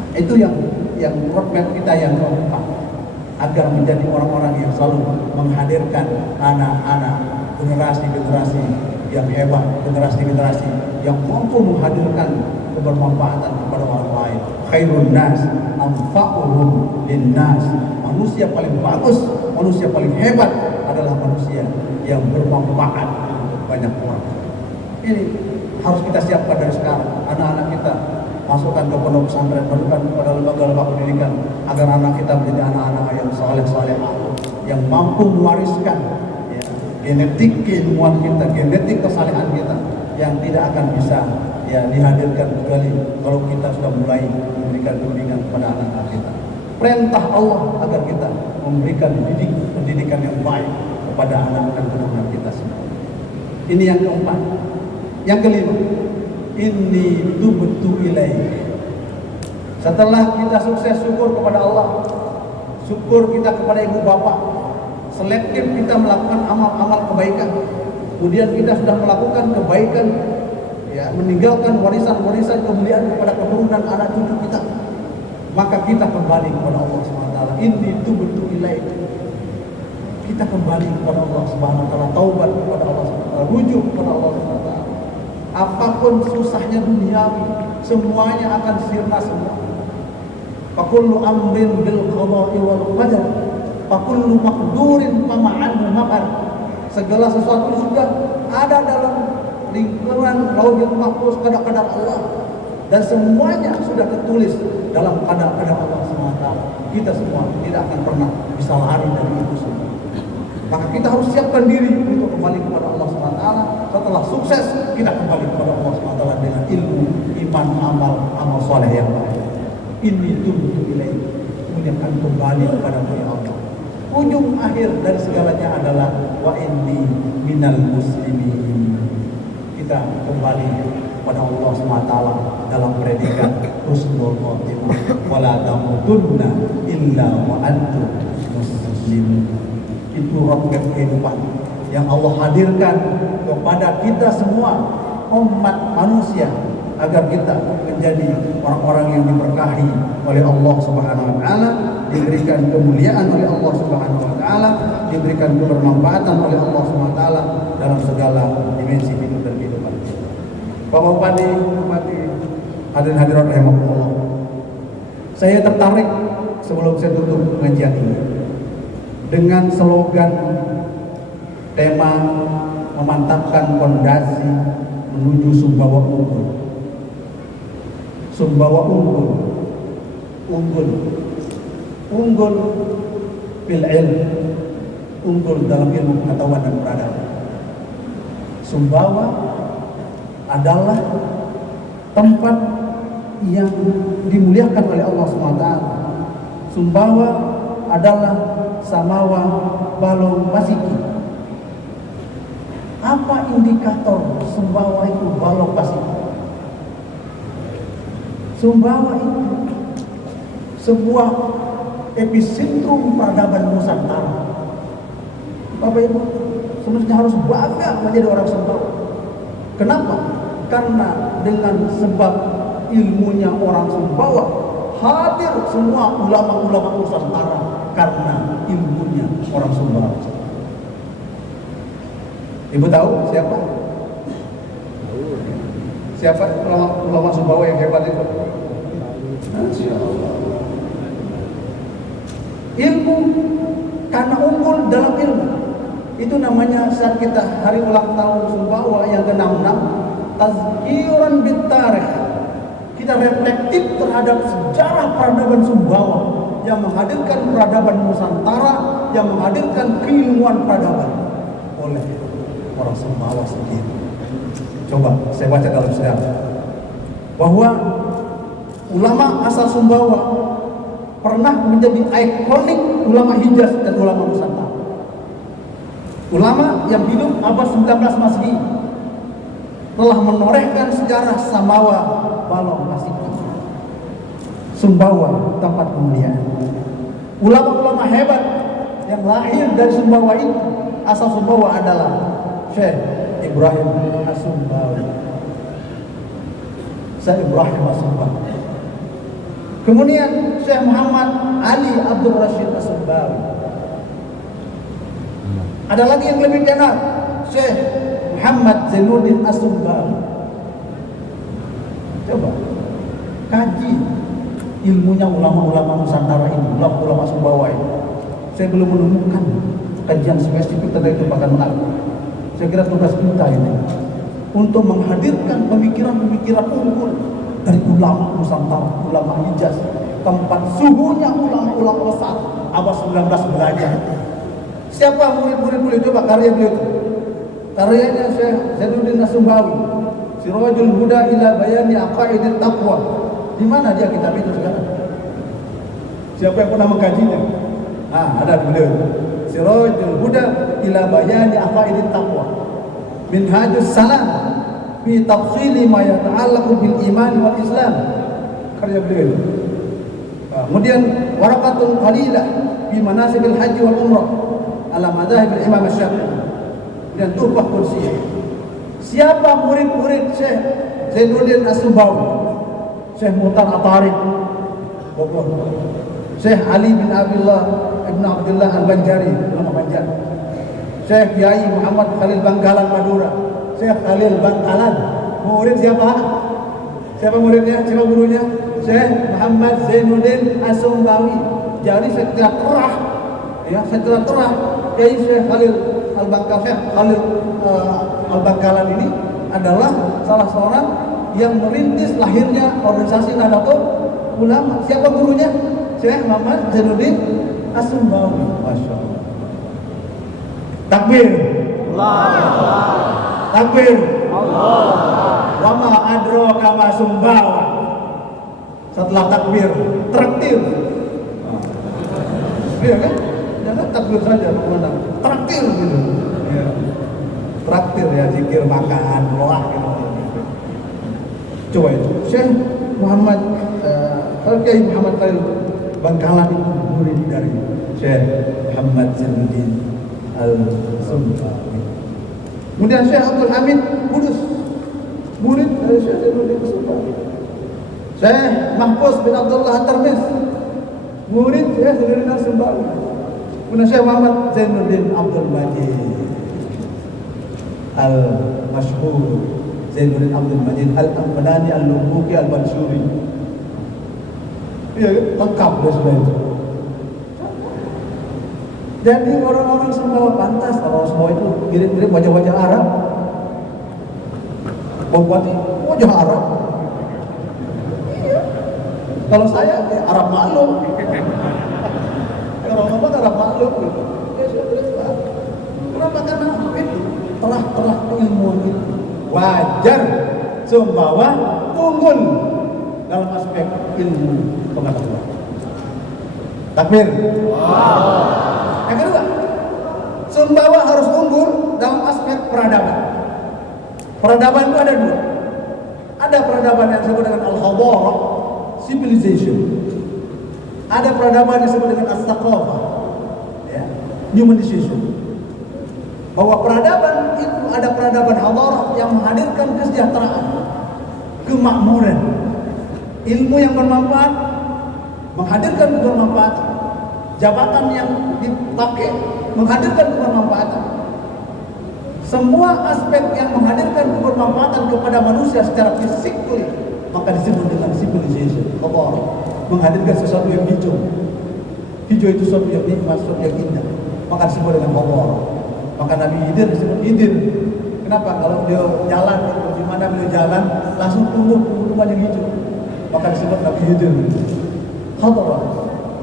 Nah, itu yang roadmap kita yang keempat, agar menjadi orang-orang yang selalu menghadirkan anak-anak, generasi-generasi yang hebat, generasi-generasi yang mampu menghadirkan kebermanfaatan kepada orang lain. Khairun nas anfa'uhum linnas. Manusia paling bagus, manusia paling hebat adalah manusia yang bermanfaat untuk banyak orang. Ini harus kita siapkan dari sekarang. Anak-anak kita masukkan ke pondok pesantren, masukkan kepada lembaga-lembaga pendidikan, agar anak kita menjadi anak-anak yang saleh-salehah, yang mampu mewariskan genetik keilmuan kita, genetik kesalehan kita, yang tidak akan bisa dihadirkan kecuali kalau kita sudah mulai memberikan pendidikan kepada anak-anak kita. Perintah Allah agar kita memberikan pendidikan yang baik kepada anak dan keturunan kita semua. Ini yang keempat. Yang kelima, inni tubtu ilaik. Setelah kita sukses syukur kepada Allah, syukur kita kepada ibu bapak, selektif kita melakukan amal-amal kebaikan, kemudian kita sudah melakukan kebaikan, meninggalkan warisan-warisan kemuliaan kepada keturunan anak cucu kita, maka kita kembali kepada Allah SWT. Inni tubtu ilaik. Kita kembali kepada Allah SWT, taubat kepada Allah SWT, rujuk kepada Allah SWT. Apapun susahnya dunia, semuanya akan sirna semua. Fakullu amrin bil qada'i wal qadar, fakullu maqdurin fama'anhu maqar. Segala sesuatu sudah ada dalam lingkaran lauhul mahfuz, kadar-kadar Allah, dan semuanya sudah tertulis dalam kadar-kadar Allah SWT. Kita semua tidak akan pernah bisa lari dari itu semua. Maka kita harus siapkan diri untuk kembali kepada Allah SWT. Setelah sukses, kita kembali kepada Allah SWT dengan ilmu, iman, amal soleh yang baik. Ini tubtu ilaik. Kemudian akan kembali kepada Allah. Ujung akhir dari segalanya adalah wa inni minal muslimin. Kita kembali kepada Allah SWT dalam predikat husnul khotimah. Wala tamutunna illa wa antum muslimun. Itu roadmap kehidupan yang Allah hadirkan kepada kita semua umat manusia agar kita menjadi orang-orang yang diberkahi oleh Allah Subhanahu wa taala, diberikan kemuliaan oleh Allah Subhanahu wa taala, diberikan kebermanfaatan oleh Allah Subhanahu wa taala dalam segala dimensi hidup dan kehidupan. Bapak Bupati, Bupati, hadirin hadirat rahimakumullah. Saya tertarik sebelum saya tutup pengajian ini dengan slogan tema memantapkan fondasi menuju Sumbawa unggul. Sumbawa unggul, unggul fil ilm, unggul dalam ilmu pengetahuan dan peradaban. Sumbawa adalah tempat yang dimuliakan oleh Allah SWT. Sumbawa adalah Samawa Balong Pasiki. Apa indikator Sumbawa itu Balong Pasiki? Sumbawa itu sebuah epicentrum peradaban Nusantara. Bapak Ibu, sebenarnya harus bangga menjadi orang Sumbawa. Kenapa? Karena dengan sebab ilmunya orang Sumbawa hadir semua ulama-ulama Nusantara karena ilmunya orang Sumbawa. Ibu tahu siapa? Siapa ulama Sumbawa yang hebat itu? Masya Allah. Ilmu, karena unggul dalam ilmu. Itu namanya saat kita hari ulang tahun Sumbawa yang ke-66, tazkiran bitarikh. Kita reflektif terhadap sejarah peradaban Sumbawa yang menghadirkan peradaban Nusantara, yang menghadirkan keilmuan peradaban oleh orang Sumbawa sendiri. Coba saya baca dalam sejarah bahwa ulama asal Sumbawa pernah menjadi ikonik ulama Hijaz dan ulama Nusantara. Ulama yang hidup abad 19 Masehi telah menorehkan sejarah Samawa Balong Pasiki. Sumbawa tempat kemuliaan. Ulama-ulama hebat yang lahir dari Sumbawa itu, asal Sumbawa adalah Syekh Ibrahim As-Sumbawi. Syekh Ibrahim As-Sumbawi. Kemudian Syekh Muhammad Ali Abdul Rashid As-Sumbawi. Ada lagi yang lebih dikenal, Syekh Muhammad Zainuddin As-Sumbawi. Coba kaji ilmunya ulama-ulama Nusantara ini, ulama-ulama Sumbawa ini. Saya belum menemukan kajian spesifik tentang itu, bahkan menarik. Saya kira tugas kita ini untuk menghadirkan pemikiran-pemikiran unggul dari ulama Nusantara, ulama Hijaz, tempat suhunya ulama-ulama besar abad 19 belajar. Siapa murid-murid beliau? Coba karya beliau itu. Karyanya Syekh Zainuddin As-Sumbawi, Sirajul Huda ila Bayani Aqaidit Taqwa. Di mana dia kitab itu sekarang? Siapa yang pernah mengkajinya? Ada beliau. Sirajul Huda ila Bayani Aqaidit Taqwa. Minhajus Salam fi tafsili ma yata'allaqu bil iman wal Islam. Karya beliau. Kemudian Waraqatul Qalilah fi manasibil haji wal umrah ala madhahib al-Imam Asy-Syafi'i. Dan Tuhfah Qudsiyah. Siapa murid-murid Syekh Zainuddin As-Sumbawi? Syekh Muhtar At-Tariq Bogor. Syekh Ali bin Abdullah Ibn Abdullah Al-Banjari, ulama Banjar. Syekh Kiai Muhammad Khalil Bangkalan Madura. Syekh Khalil Bangkalan. Murid siapa? Siapa muridnya? Siapa gurunya? Syekh Muhammad Zainuddin As-Sumbawi. Jadi secara terah, secara terah Kiai Syekh Khalil Al-Bangkalan ini adalah salah seorang yang merintis lahirnya organisasi Nahdlatul Ulama. Siapa gurunya? Syekh Muhammad Zainuddin As-Sumbawi. Masya Allah. Takbir. Allah. Takbir. Allah. Wa ma adraka ma Sumbawa. Setelah takbir, traktir. Iya kan? Jangan takbir saja, mengenang. Traktir gitu. Ya. Traktir ya, zikir, makan, doa gitu. Coba itu. Syekh Muhammad Kiai Muhammad Khalil Bangkalan itu murid dari Syekh Muhammad Zainuddin Al-Sumbawi. Kemudian Syekh Abdul Hamid Kudus, murid dari Syekh Zainuddin As-Sumbawi. Syekh Mahfuz bin Abdullah At-Tirmiz, murid Syekh Zainuddin As-Sumbawi. Kemudian Syekh Muhammad Zainuddin Abdul Majid al-Masyhur, Zainuddin Abdul Majid Al-Amdani Al-Lubuki Al-Bansyuri. Iya, lengkap dia sudah itu. Jadi orang-orang Sumbawa pantas kalau semua itu mirip-mirip wajah-wajah Arab. Bupati wajah Arab. Iya. Kalau saya ya Arab maklum. Kalau ngomong Arab maklum. Ya sudah. Kenapa? Karena itu telah ilmu itu. Wajar Sumbawa unggul dalam aspek ilmu pengetahuan. Takbir. Yang kedua, Sumbawa harus unggul dalam aspek peradaban. Peradaban itu ada dua. Ada peradaban yang disebut dengan al-hadarah, civilization. Ada peradaban yang disebut dengan as-saqafah, ya, humanization. Bahwa peradaban itu ada peradaban hadarah yang menghadirkan kesejahteraan, kemakmuran, ilmu yang bermanfaat, menghadirkan kebermanfaatan, jabatan yang dipakai menghadirkan kebermanfaatan. Semua aspek yang menghadirkan kebermanfaatan kepada manusia secara fisik, maka disebut dengan civilization. Menghadirkan sesuatu yang hijau. Hijau itu sesuatu yang nikmat, sesuatu yang indah, maka disebut dengan Allah. Maka Nabi Khidir disebut Khidir. Kenapa? Kalau dia jalan, di mana beliau jalan, langsung tumbuh tumbuhan yang hijau, maka disebut Nabi Khidir. Hadarah.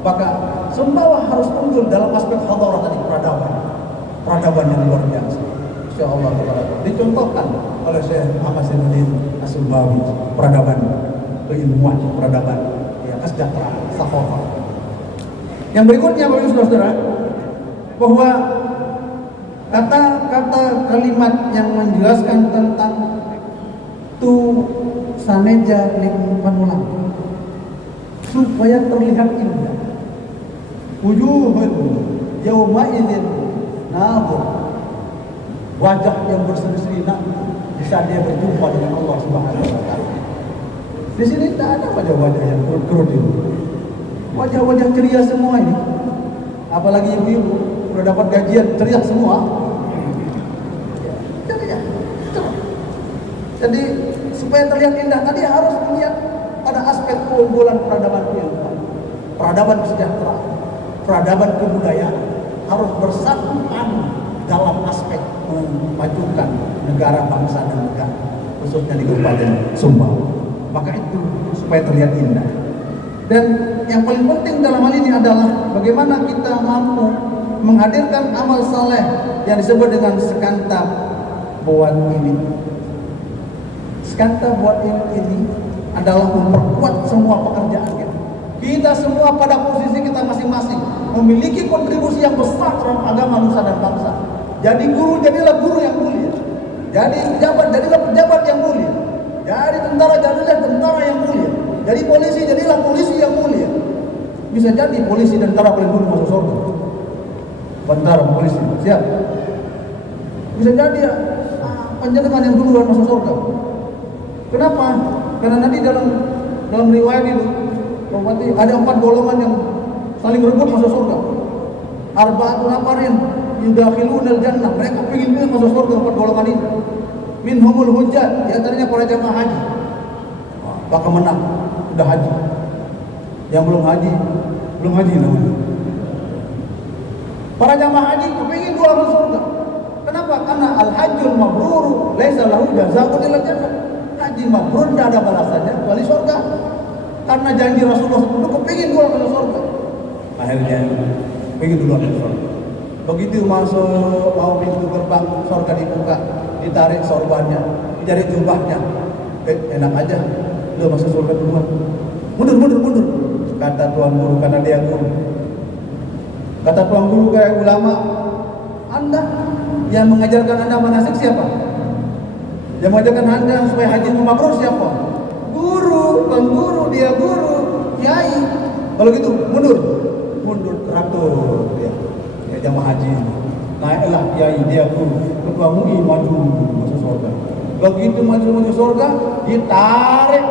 Maka Sumbawa harus unggul dalam aspek hadarah tadi, peradaban yang luar biasa. Insyaallah dicontohkan oleh Syekh Muhammad Zainuddin As-Sumbawi, peradaban keilmuan, peradaban ya, kesejahteraan, saqafah. Yang berikutnya Bapak Ibu Saudara, bahwa kata-kata kalimat yang menjelaskan tentang tu saneja ling panulang supaya terlihat indah. Wujuhun yauma idzin nadhir, wajah yang berseri-seri nanti di saat dia berjumpa dengan Allah Subhanahu wa taala. Di sini tak ada wajah-wajah yang kerut-kerut ini. Wajah-wajah ceria semua ini. Apalagi ibu-ibu sudah dapat gajian ceria semua. Ceria. Jadi supaya terlihat indah tadi harus melihat pada aspek keunggulan peradaban keilmuan, peradaban kesejahteraan, peradaban kebudayaan harus bersatuan dalam aspek memajukan negara, bangsa dan negara, khususnya di Kabupaten Sumbawa. Maka itu supaya terlihat indah. Dan yang paling penting dalam hal ini adalah bagaimana kita mampu menghadirkan amal saleh yang disebut dengan sekantap buat ini. Sekantap buat ini adalah memperkuat semua pekerjaan kita. Kita semua pada posisi kita masing-masing memiliki kontribusi yang besar terhadap agama, nusa dan bangsa. Jadi guru, jadilah guru yang mulia. Jadi pejabat, jadilah pejabat yang mulia. Jadi tentara, jadilah tentara yang mulia. Jadi polisi, jadilah polisi yang mulia. Bisa jadi polisi dan tentara paling dulu masuk surga. Tentara, polisi, siap. Bisa jadi ya, panjenengan yang duluan masuk surga. Kenapa? Karena nanti dalam riwayat itu ada 4 golongan yang saling berebut masuk surga. Arba'atun nafarin yudakhilunal jannah. Mereka ingin masuk surga 4 golongan ini. Minhumul hujjat, di antaranya para jamaah haji. Maka menang, sudah haji. Yang belum haji namanya. Para jamaah haji kepingin dua masuk surga. Kenapa? Karena al-hajjul mabrur laisa lahu jazaa'un illa jannah. Haji mabrur tidak ada balasannya kecuali surga. Karena janji Rasulullah itu kepingin dua masuk surga. Akhirnya kepingin dua masuk surga. Begitu masuk mau pintu gerbang surga dibuka, ditarik sorbannya, ditarik jubahnya. Enak aja, lu masuk surga duluan. Mundur. Kata tuan guru, karena dia guru. Kata tuan guru kayak ulama, Anda yang mengajarkan Anda manasik siapa? Yang mengajarkan Anda supaya haji mabrur siapa? Guru, tuan guru, dia guru, kiai. Kalau gitu mundur teratur dia. Jamaah haji naiklah kiai, dia guru, ketua MUI maju masuk surga. Begitu masuk surga, ditarik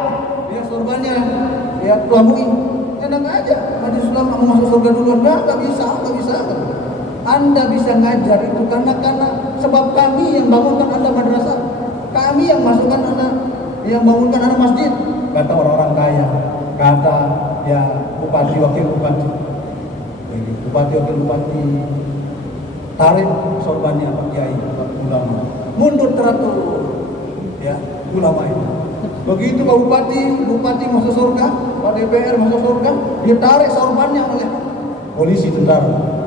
dia surganya, dia kelabui. Enak aja, majlis ulama mau masuk surga duluan, nggak bisa. Anda bisa ngajar itu karena sebab kami yang bangunkan Anda madrasah, kami yang masukkan Anda, yang bangunkan Anda masjid. Kata orang-orang kaya, kata ya bupati wakil bupati, tarik sorbannya Pak Kiai ulama, mundur teratur, ya ulama itu. Begitu Pak Bupati masuk surga, Pak DPR masuk surga, ditarik sorbannya oleh polisi tentara.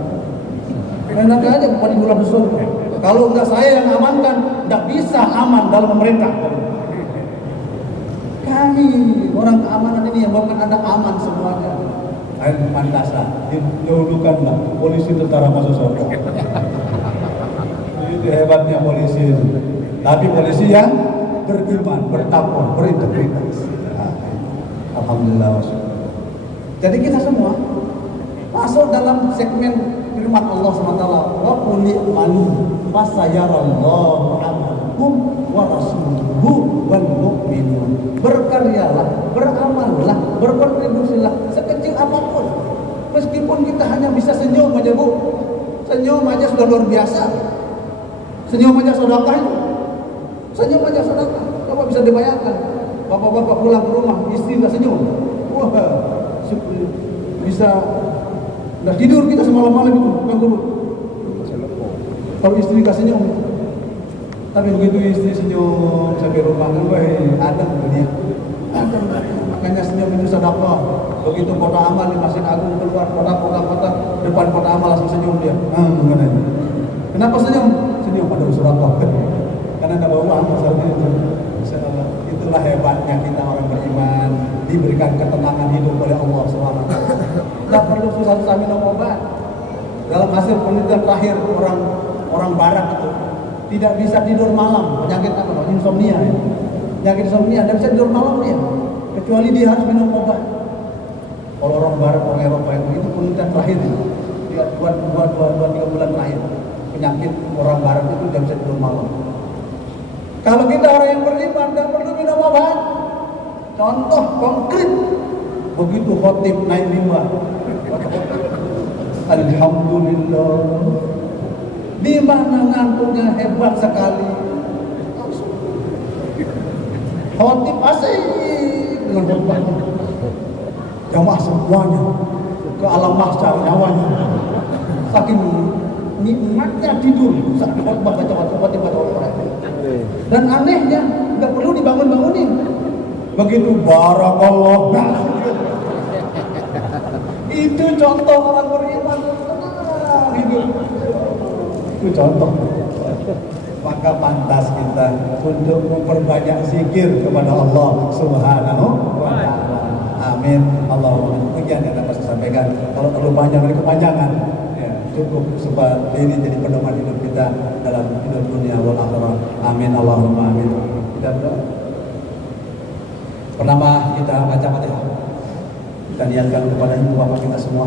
Enak aja Bupati Bulan surga. Kalau enggak saya yang amankan, enggak bisa aman dalam pemerintah. Kami orang keamanan ini yang bukan Anda aman semuanya. Ayo Pancasila, didahulukanlah polisi tentara masuk surga. Itu hebatnya polisi itu. Tapi polisi yang beriman, bertakwa, berintegritas. Alhamdulillah. Jadi kita semua masuk dalam segmen firman Allah SWT, wa qul i'malu fasayarallahu 'amalakum wa rasuluhu wal mu'minun. Berkaryalah, beramallah, berkontribusilah sekecil apapun. Meskipun kita hanya bisa senyum aja, Bu. Senyum aja sudah luar biasa. Senyum aja sedekah itu. Senyum aja sedekah. Coba bisa dibayangkan. Bapak-bapak pulang ke rumah, istri enggak senyum. Wah, bisa nggak tidur kita semalam-malam itu, bukan dulu. Kalau istri nggak senyum, tapi begitu istri senyum sampai rumah kan, ada dunia. Makanya senyum itu sedekah. Begitu kota amal di Masjid Agung keluar kota depan kota amal langsung senyum dia. Gimana ini? Kenapa senyum? Senyum pada sedekah. Karena ada bawa uang misalnya itu. Itulah hebatnya kita orang beriman, diberikan ketenangan hidup oleh Allah SWT. Tidak perlu susah-susah minum obat. Dalam hasil penelitian terakhir orang barat itu tidak bisa tidur malam, penyakit apa? Insomnia. Ya. Penyakit insomnia tidak bisa tidur malam dia, kecuali dia harus minum obat. Kalau orang barat, orang Eropa itu penelitian terakhir itu. 2-3 bulan terakhir penyakit orang barat itu tidak bisa tidur malam. Kalau kita orang yang beriman tidak perlu minum obat. Contoh konkret, begitu khotib naik mimbar, alhamdulillah, di mana ngantuknya hebat sekali. Khotib asik dengan khotbah, jamaah semuanya ke alam mahsyar nyawanya, saking nikmatnya tidur saat khotbah baca orang. Dan anehnya nggak perlu dibangun-bangunin. Begitu barakallah. Itu contoh orang beriman. Itu contoh. Maka pantas kita untuk memperbanyak zikir kepada Allah Subhanahu wa ta'ala. Amin. Allahumma. Demikian yang dapat saya sampaikan. Kalau terlalu panjang ini kepanjangan, ya, cukup sebab ini jadi pedoman hidup kita dalam hidup dunia wal akhirah. Amin. Allahumma amin. Kita berdoa. Pertama kita baca Fatihah. Kita niatkan kepada ibu bapak kita semua.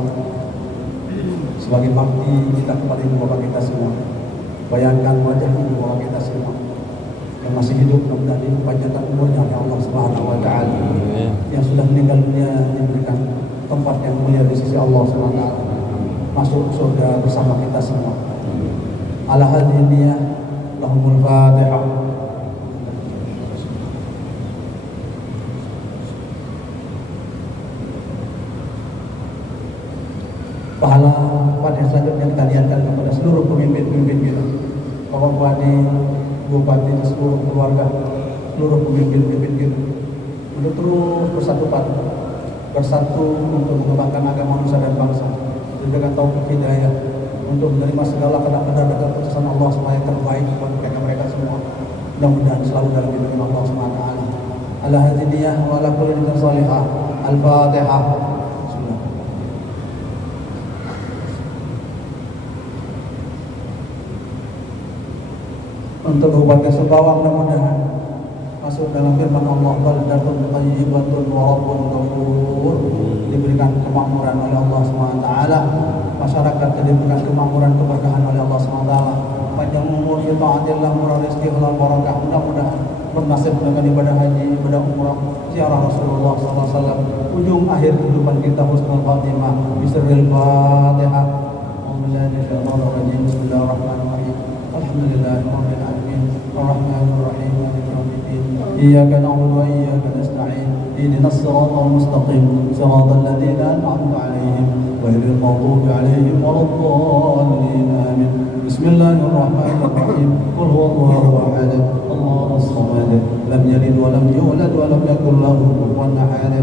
Sebagai bakti kita kepada ibu bapak kita semua. Bayangkan wajah ibu bapak kita semua yang masih hidup, mudah-mudahan panjangkan umurnya ya Allah Subhanahu wa ta'ala. Yang sudah meninggal dunia diberikan tempat yang mulia di sisi Allah Subhanahu wa ta'ala. Masuk surga bersama kita semua. Ala hadhihi niyah lahumul Fatihah. Pahala pada selanjutnya kita lihatkan kepada seluruh pemimpin-pemimpin kita, Bapak Bupati, seluruh keluarga, seluruh pemimpin-pemimpin kita, untuk terus bersatu untuk mengembangkan agama manusia dan bangsa, dengan taufik hidayah, untuk menerima segala kadar-kadar dan keputusan Allah supaya terbaik buat mereka semua. Mudah-mudahan selalu dalam lindungan Allah SWT. Ala hadiniyah wa ala kulli niyyah salihah. Al-Fatihah. Untuk Kabupaten Sumbawa mudah-mudahan masuk dalam firman Allah, baldatun thayyibatun wa rabbun ghafur, diberikan kemakmuran oleh Allah SWT, masyarakat diberikan kemakmuran keberkahan oleh Allah SWT, panjang umur, ya taatillah, murah rezeki, halal barakah. Mudah-mudahan bernasib dengan ibadah haji, ibadah umrah, ziarah Rasulullah SAW. Ujung akhir kehidupan kita husnul khatimah. Bismillahirrahmanirrahim. Fatihah. Bismillahirrahmanirrahim. Alhamdulillahirabbil alamin. Arrahmanir rahim. Maliki yaumiddin. Iyyaka na'budu wa iyyaka nasta'in. Ihdinas siratal mustaqim. Siratal ladzina an'amta 'alaihim ghairil maghdubi 'alaihim waladdallin. Amin. Bismillahirrahmanirrahim. Qul huwallahu ahad. Allahus samad. Lam yalid wa lam yulad wa lam yakul lahu kufuwan ahad.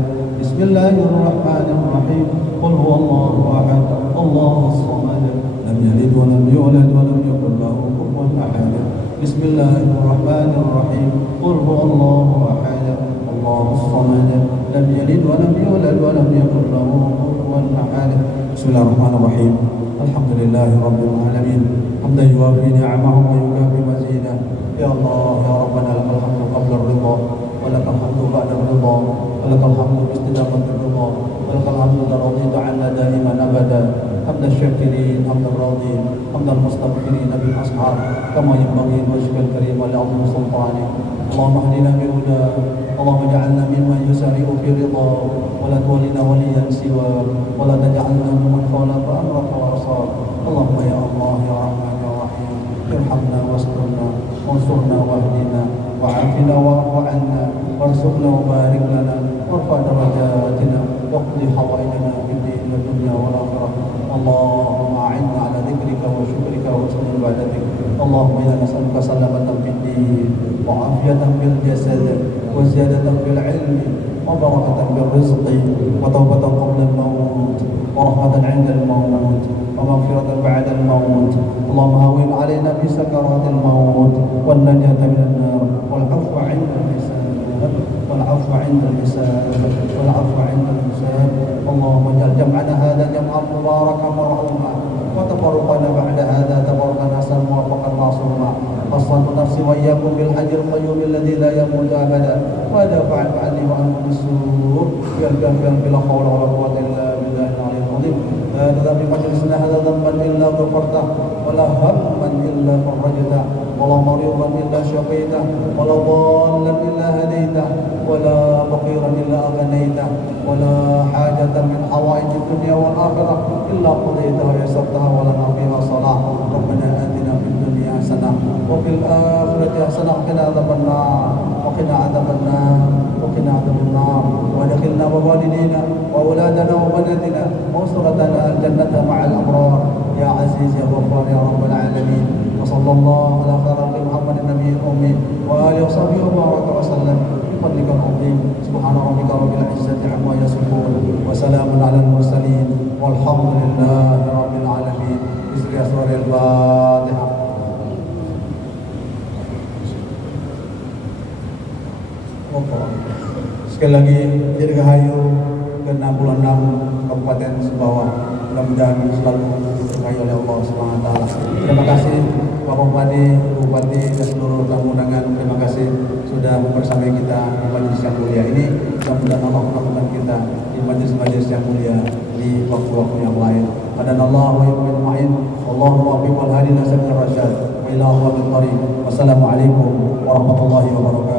Bismillahirrahmanirrahim. Qul huwallahu ahad. Allahus samad. Lam yalid wa lam yulad wa lam yakul lahu kufuwan ahad. Bismillahirrahmanirrahim. Qul huwallahu ahad. Allahus samad. Lam yalid wa lam yulad wa lam yakul lahu kufuwan ahad. Bismillahirrahmanirrahim. Alhamdulillahirabbil alamin. Hamdan yuwafi ni'amahu wa yukafi mazidah. Ya Allah, ya Rabbana, lakal hamdu qabla ar-ridha wa lakal hamdu ba'da ar-ridha wa lakal hamdu bi istidamati ar-ridha wa lakal hamdu radita 'anna da'iman abada. Hamdan syakirin, hamdan radin, hamdan mustaghfirin bil ashar kama yanbaghi wajhil karim wa li'azmi sultanik. Allahumma hdina bil huda, Allahumma ij'alna mimman yusari'u fi ridha wa la tuwallina waliyan siwa wa la taj'alna mimman khalafa amraka wa asar. Allahumma ya Allah, ya Rahman, ya Rahim, irhamna wasturna wansurna wahdina wa'afina wa'fu 'anna warzuqna wa barik lana warfa darajatina waqdi hawaijana fid din wa dunya wal akhirah. Allahumma a'inna 'ala dzikrika wa syukrika wa husni ibadatik. Allahumma inna nas'aluka salamatan fid din wa 'afiyatan fil jasad wa ziyadatan fil 'ilmi wa barakatan fil rizqi wa tawbatan qabla al-maut wa rahmatan 'inda al-maut wa maghfiratan ba'da al-maut. Allahumma hawwin 'alaina bi sakaratil maut wan najata minan nar wal 'afwa 'inda al-hisab wal 'afwa 'inda al-hisab wal 'afwa 'inda al-hisab. Allahumma ij'al jam'ana hadha jam'an mubarakan marhuma wa tafarruqana ba'da hadha tafarruqan hasanan muwaffaqan ma'suma. Qassantu nafsi wa iyyakum bil hajjil qayyum alladhi la yamutu abada wa dafa'an 'anni wa ankum bis-su' bila hawla wa la quwwata illa billahil 'aliyyil 'azim. La tadri majlisna hadha dhanban illa ghafartah wa la hamman illa farajtah wa la maridan illa shafaytah wa la dhallan illa hadaytah wa la faqiran illa aghnaytah wa la hajatan min hawaijid dunya wal akhirah illa qadaytaha wa yassartaha wa lana fiha salah. Rabbana atina fid dunya hasanah wa fil akhirati hasanah wa qina adzabannar wa qina adzabannar wa qina adzabannar wa adkhilna wa walidina wa auladana wa banatina wa usratana al-jannata ma'al abrar ya aziz ya ghaffar ya rabbal alamin. Wa sallallahu ala khairil Muhammadin nabiyil ummi wa alihi wa sahbihi wa baraka wa sallam bi fadlikal azim. Subhana rabbika rabbil izzati amma yasifun wa salamun alal mursalin walhamdulillahi rabbil alamin. Bisri asraril Fatihah. Sekali lagi dirgahayu ke-66 Kabupaten Sumbawa. Mudah-mudahan selalu dirgahayu oleh Allah Subhanahu wa taala. Terima kasih Pak Bupati, Bupati dan seluruh tamu undangan. Terima kasih sudah bersama kita di majelis yang mulia ini. Mudah-mudahan Allah mempertemukan kita di majelis-majelis yang mulia di waktu-waktu yang lain. Hadanallahu wa iyyakum ajma'in. Allahumma waffiq wal hadi ila sabilir rasyad wa ila aqwamit thariq. Wassalamualaikum warahmatullahi wabarakatuh.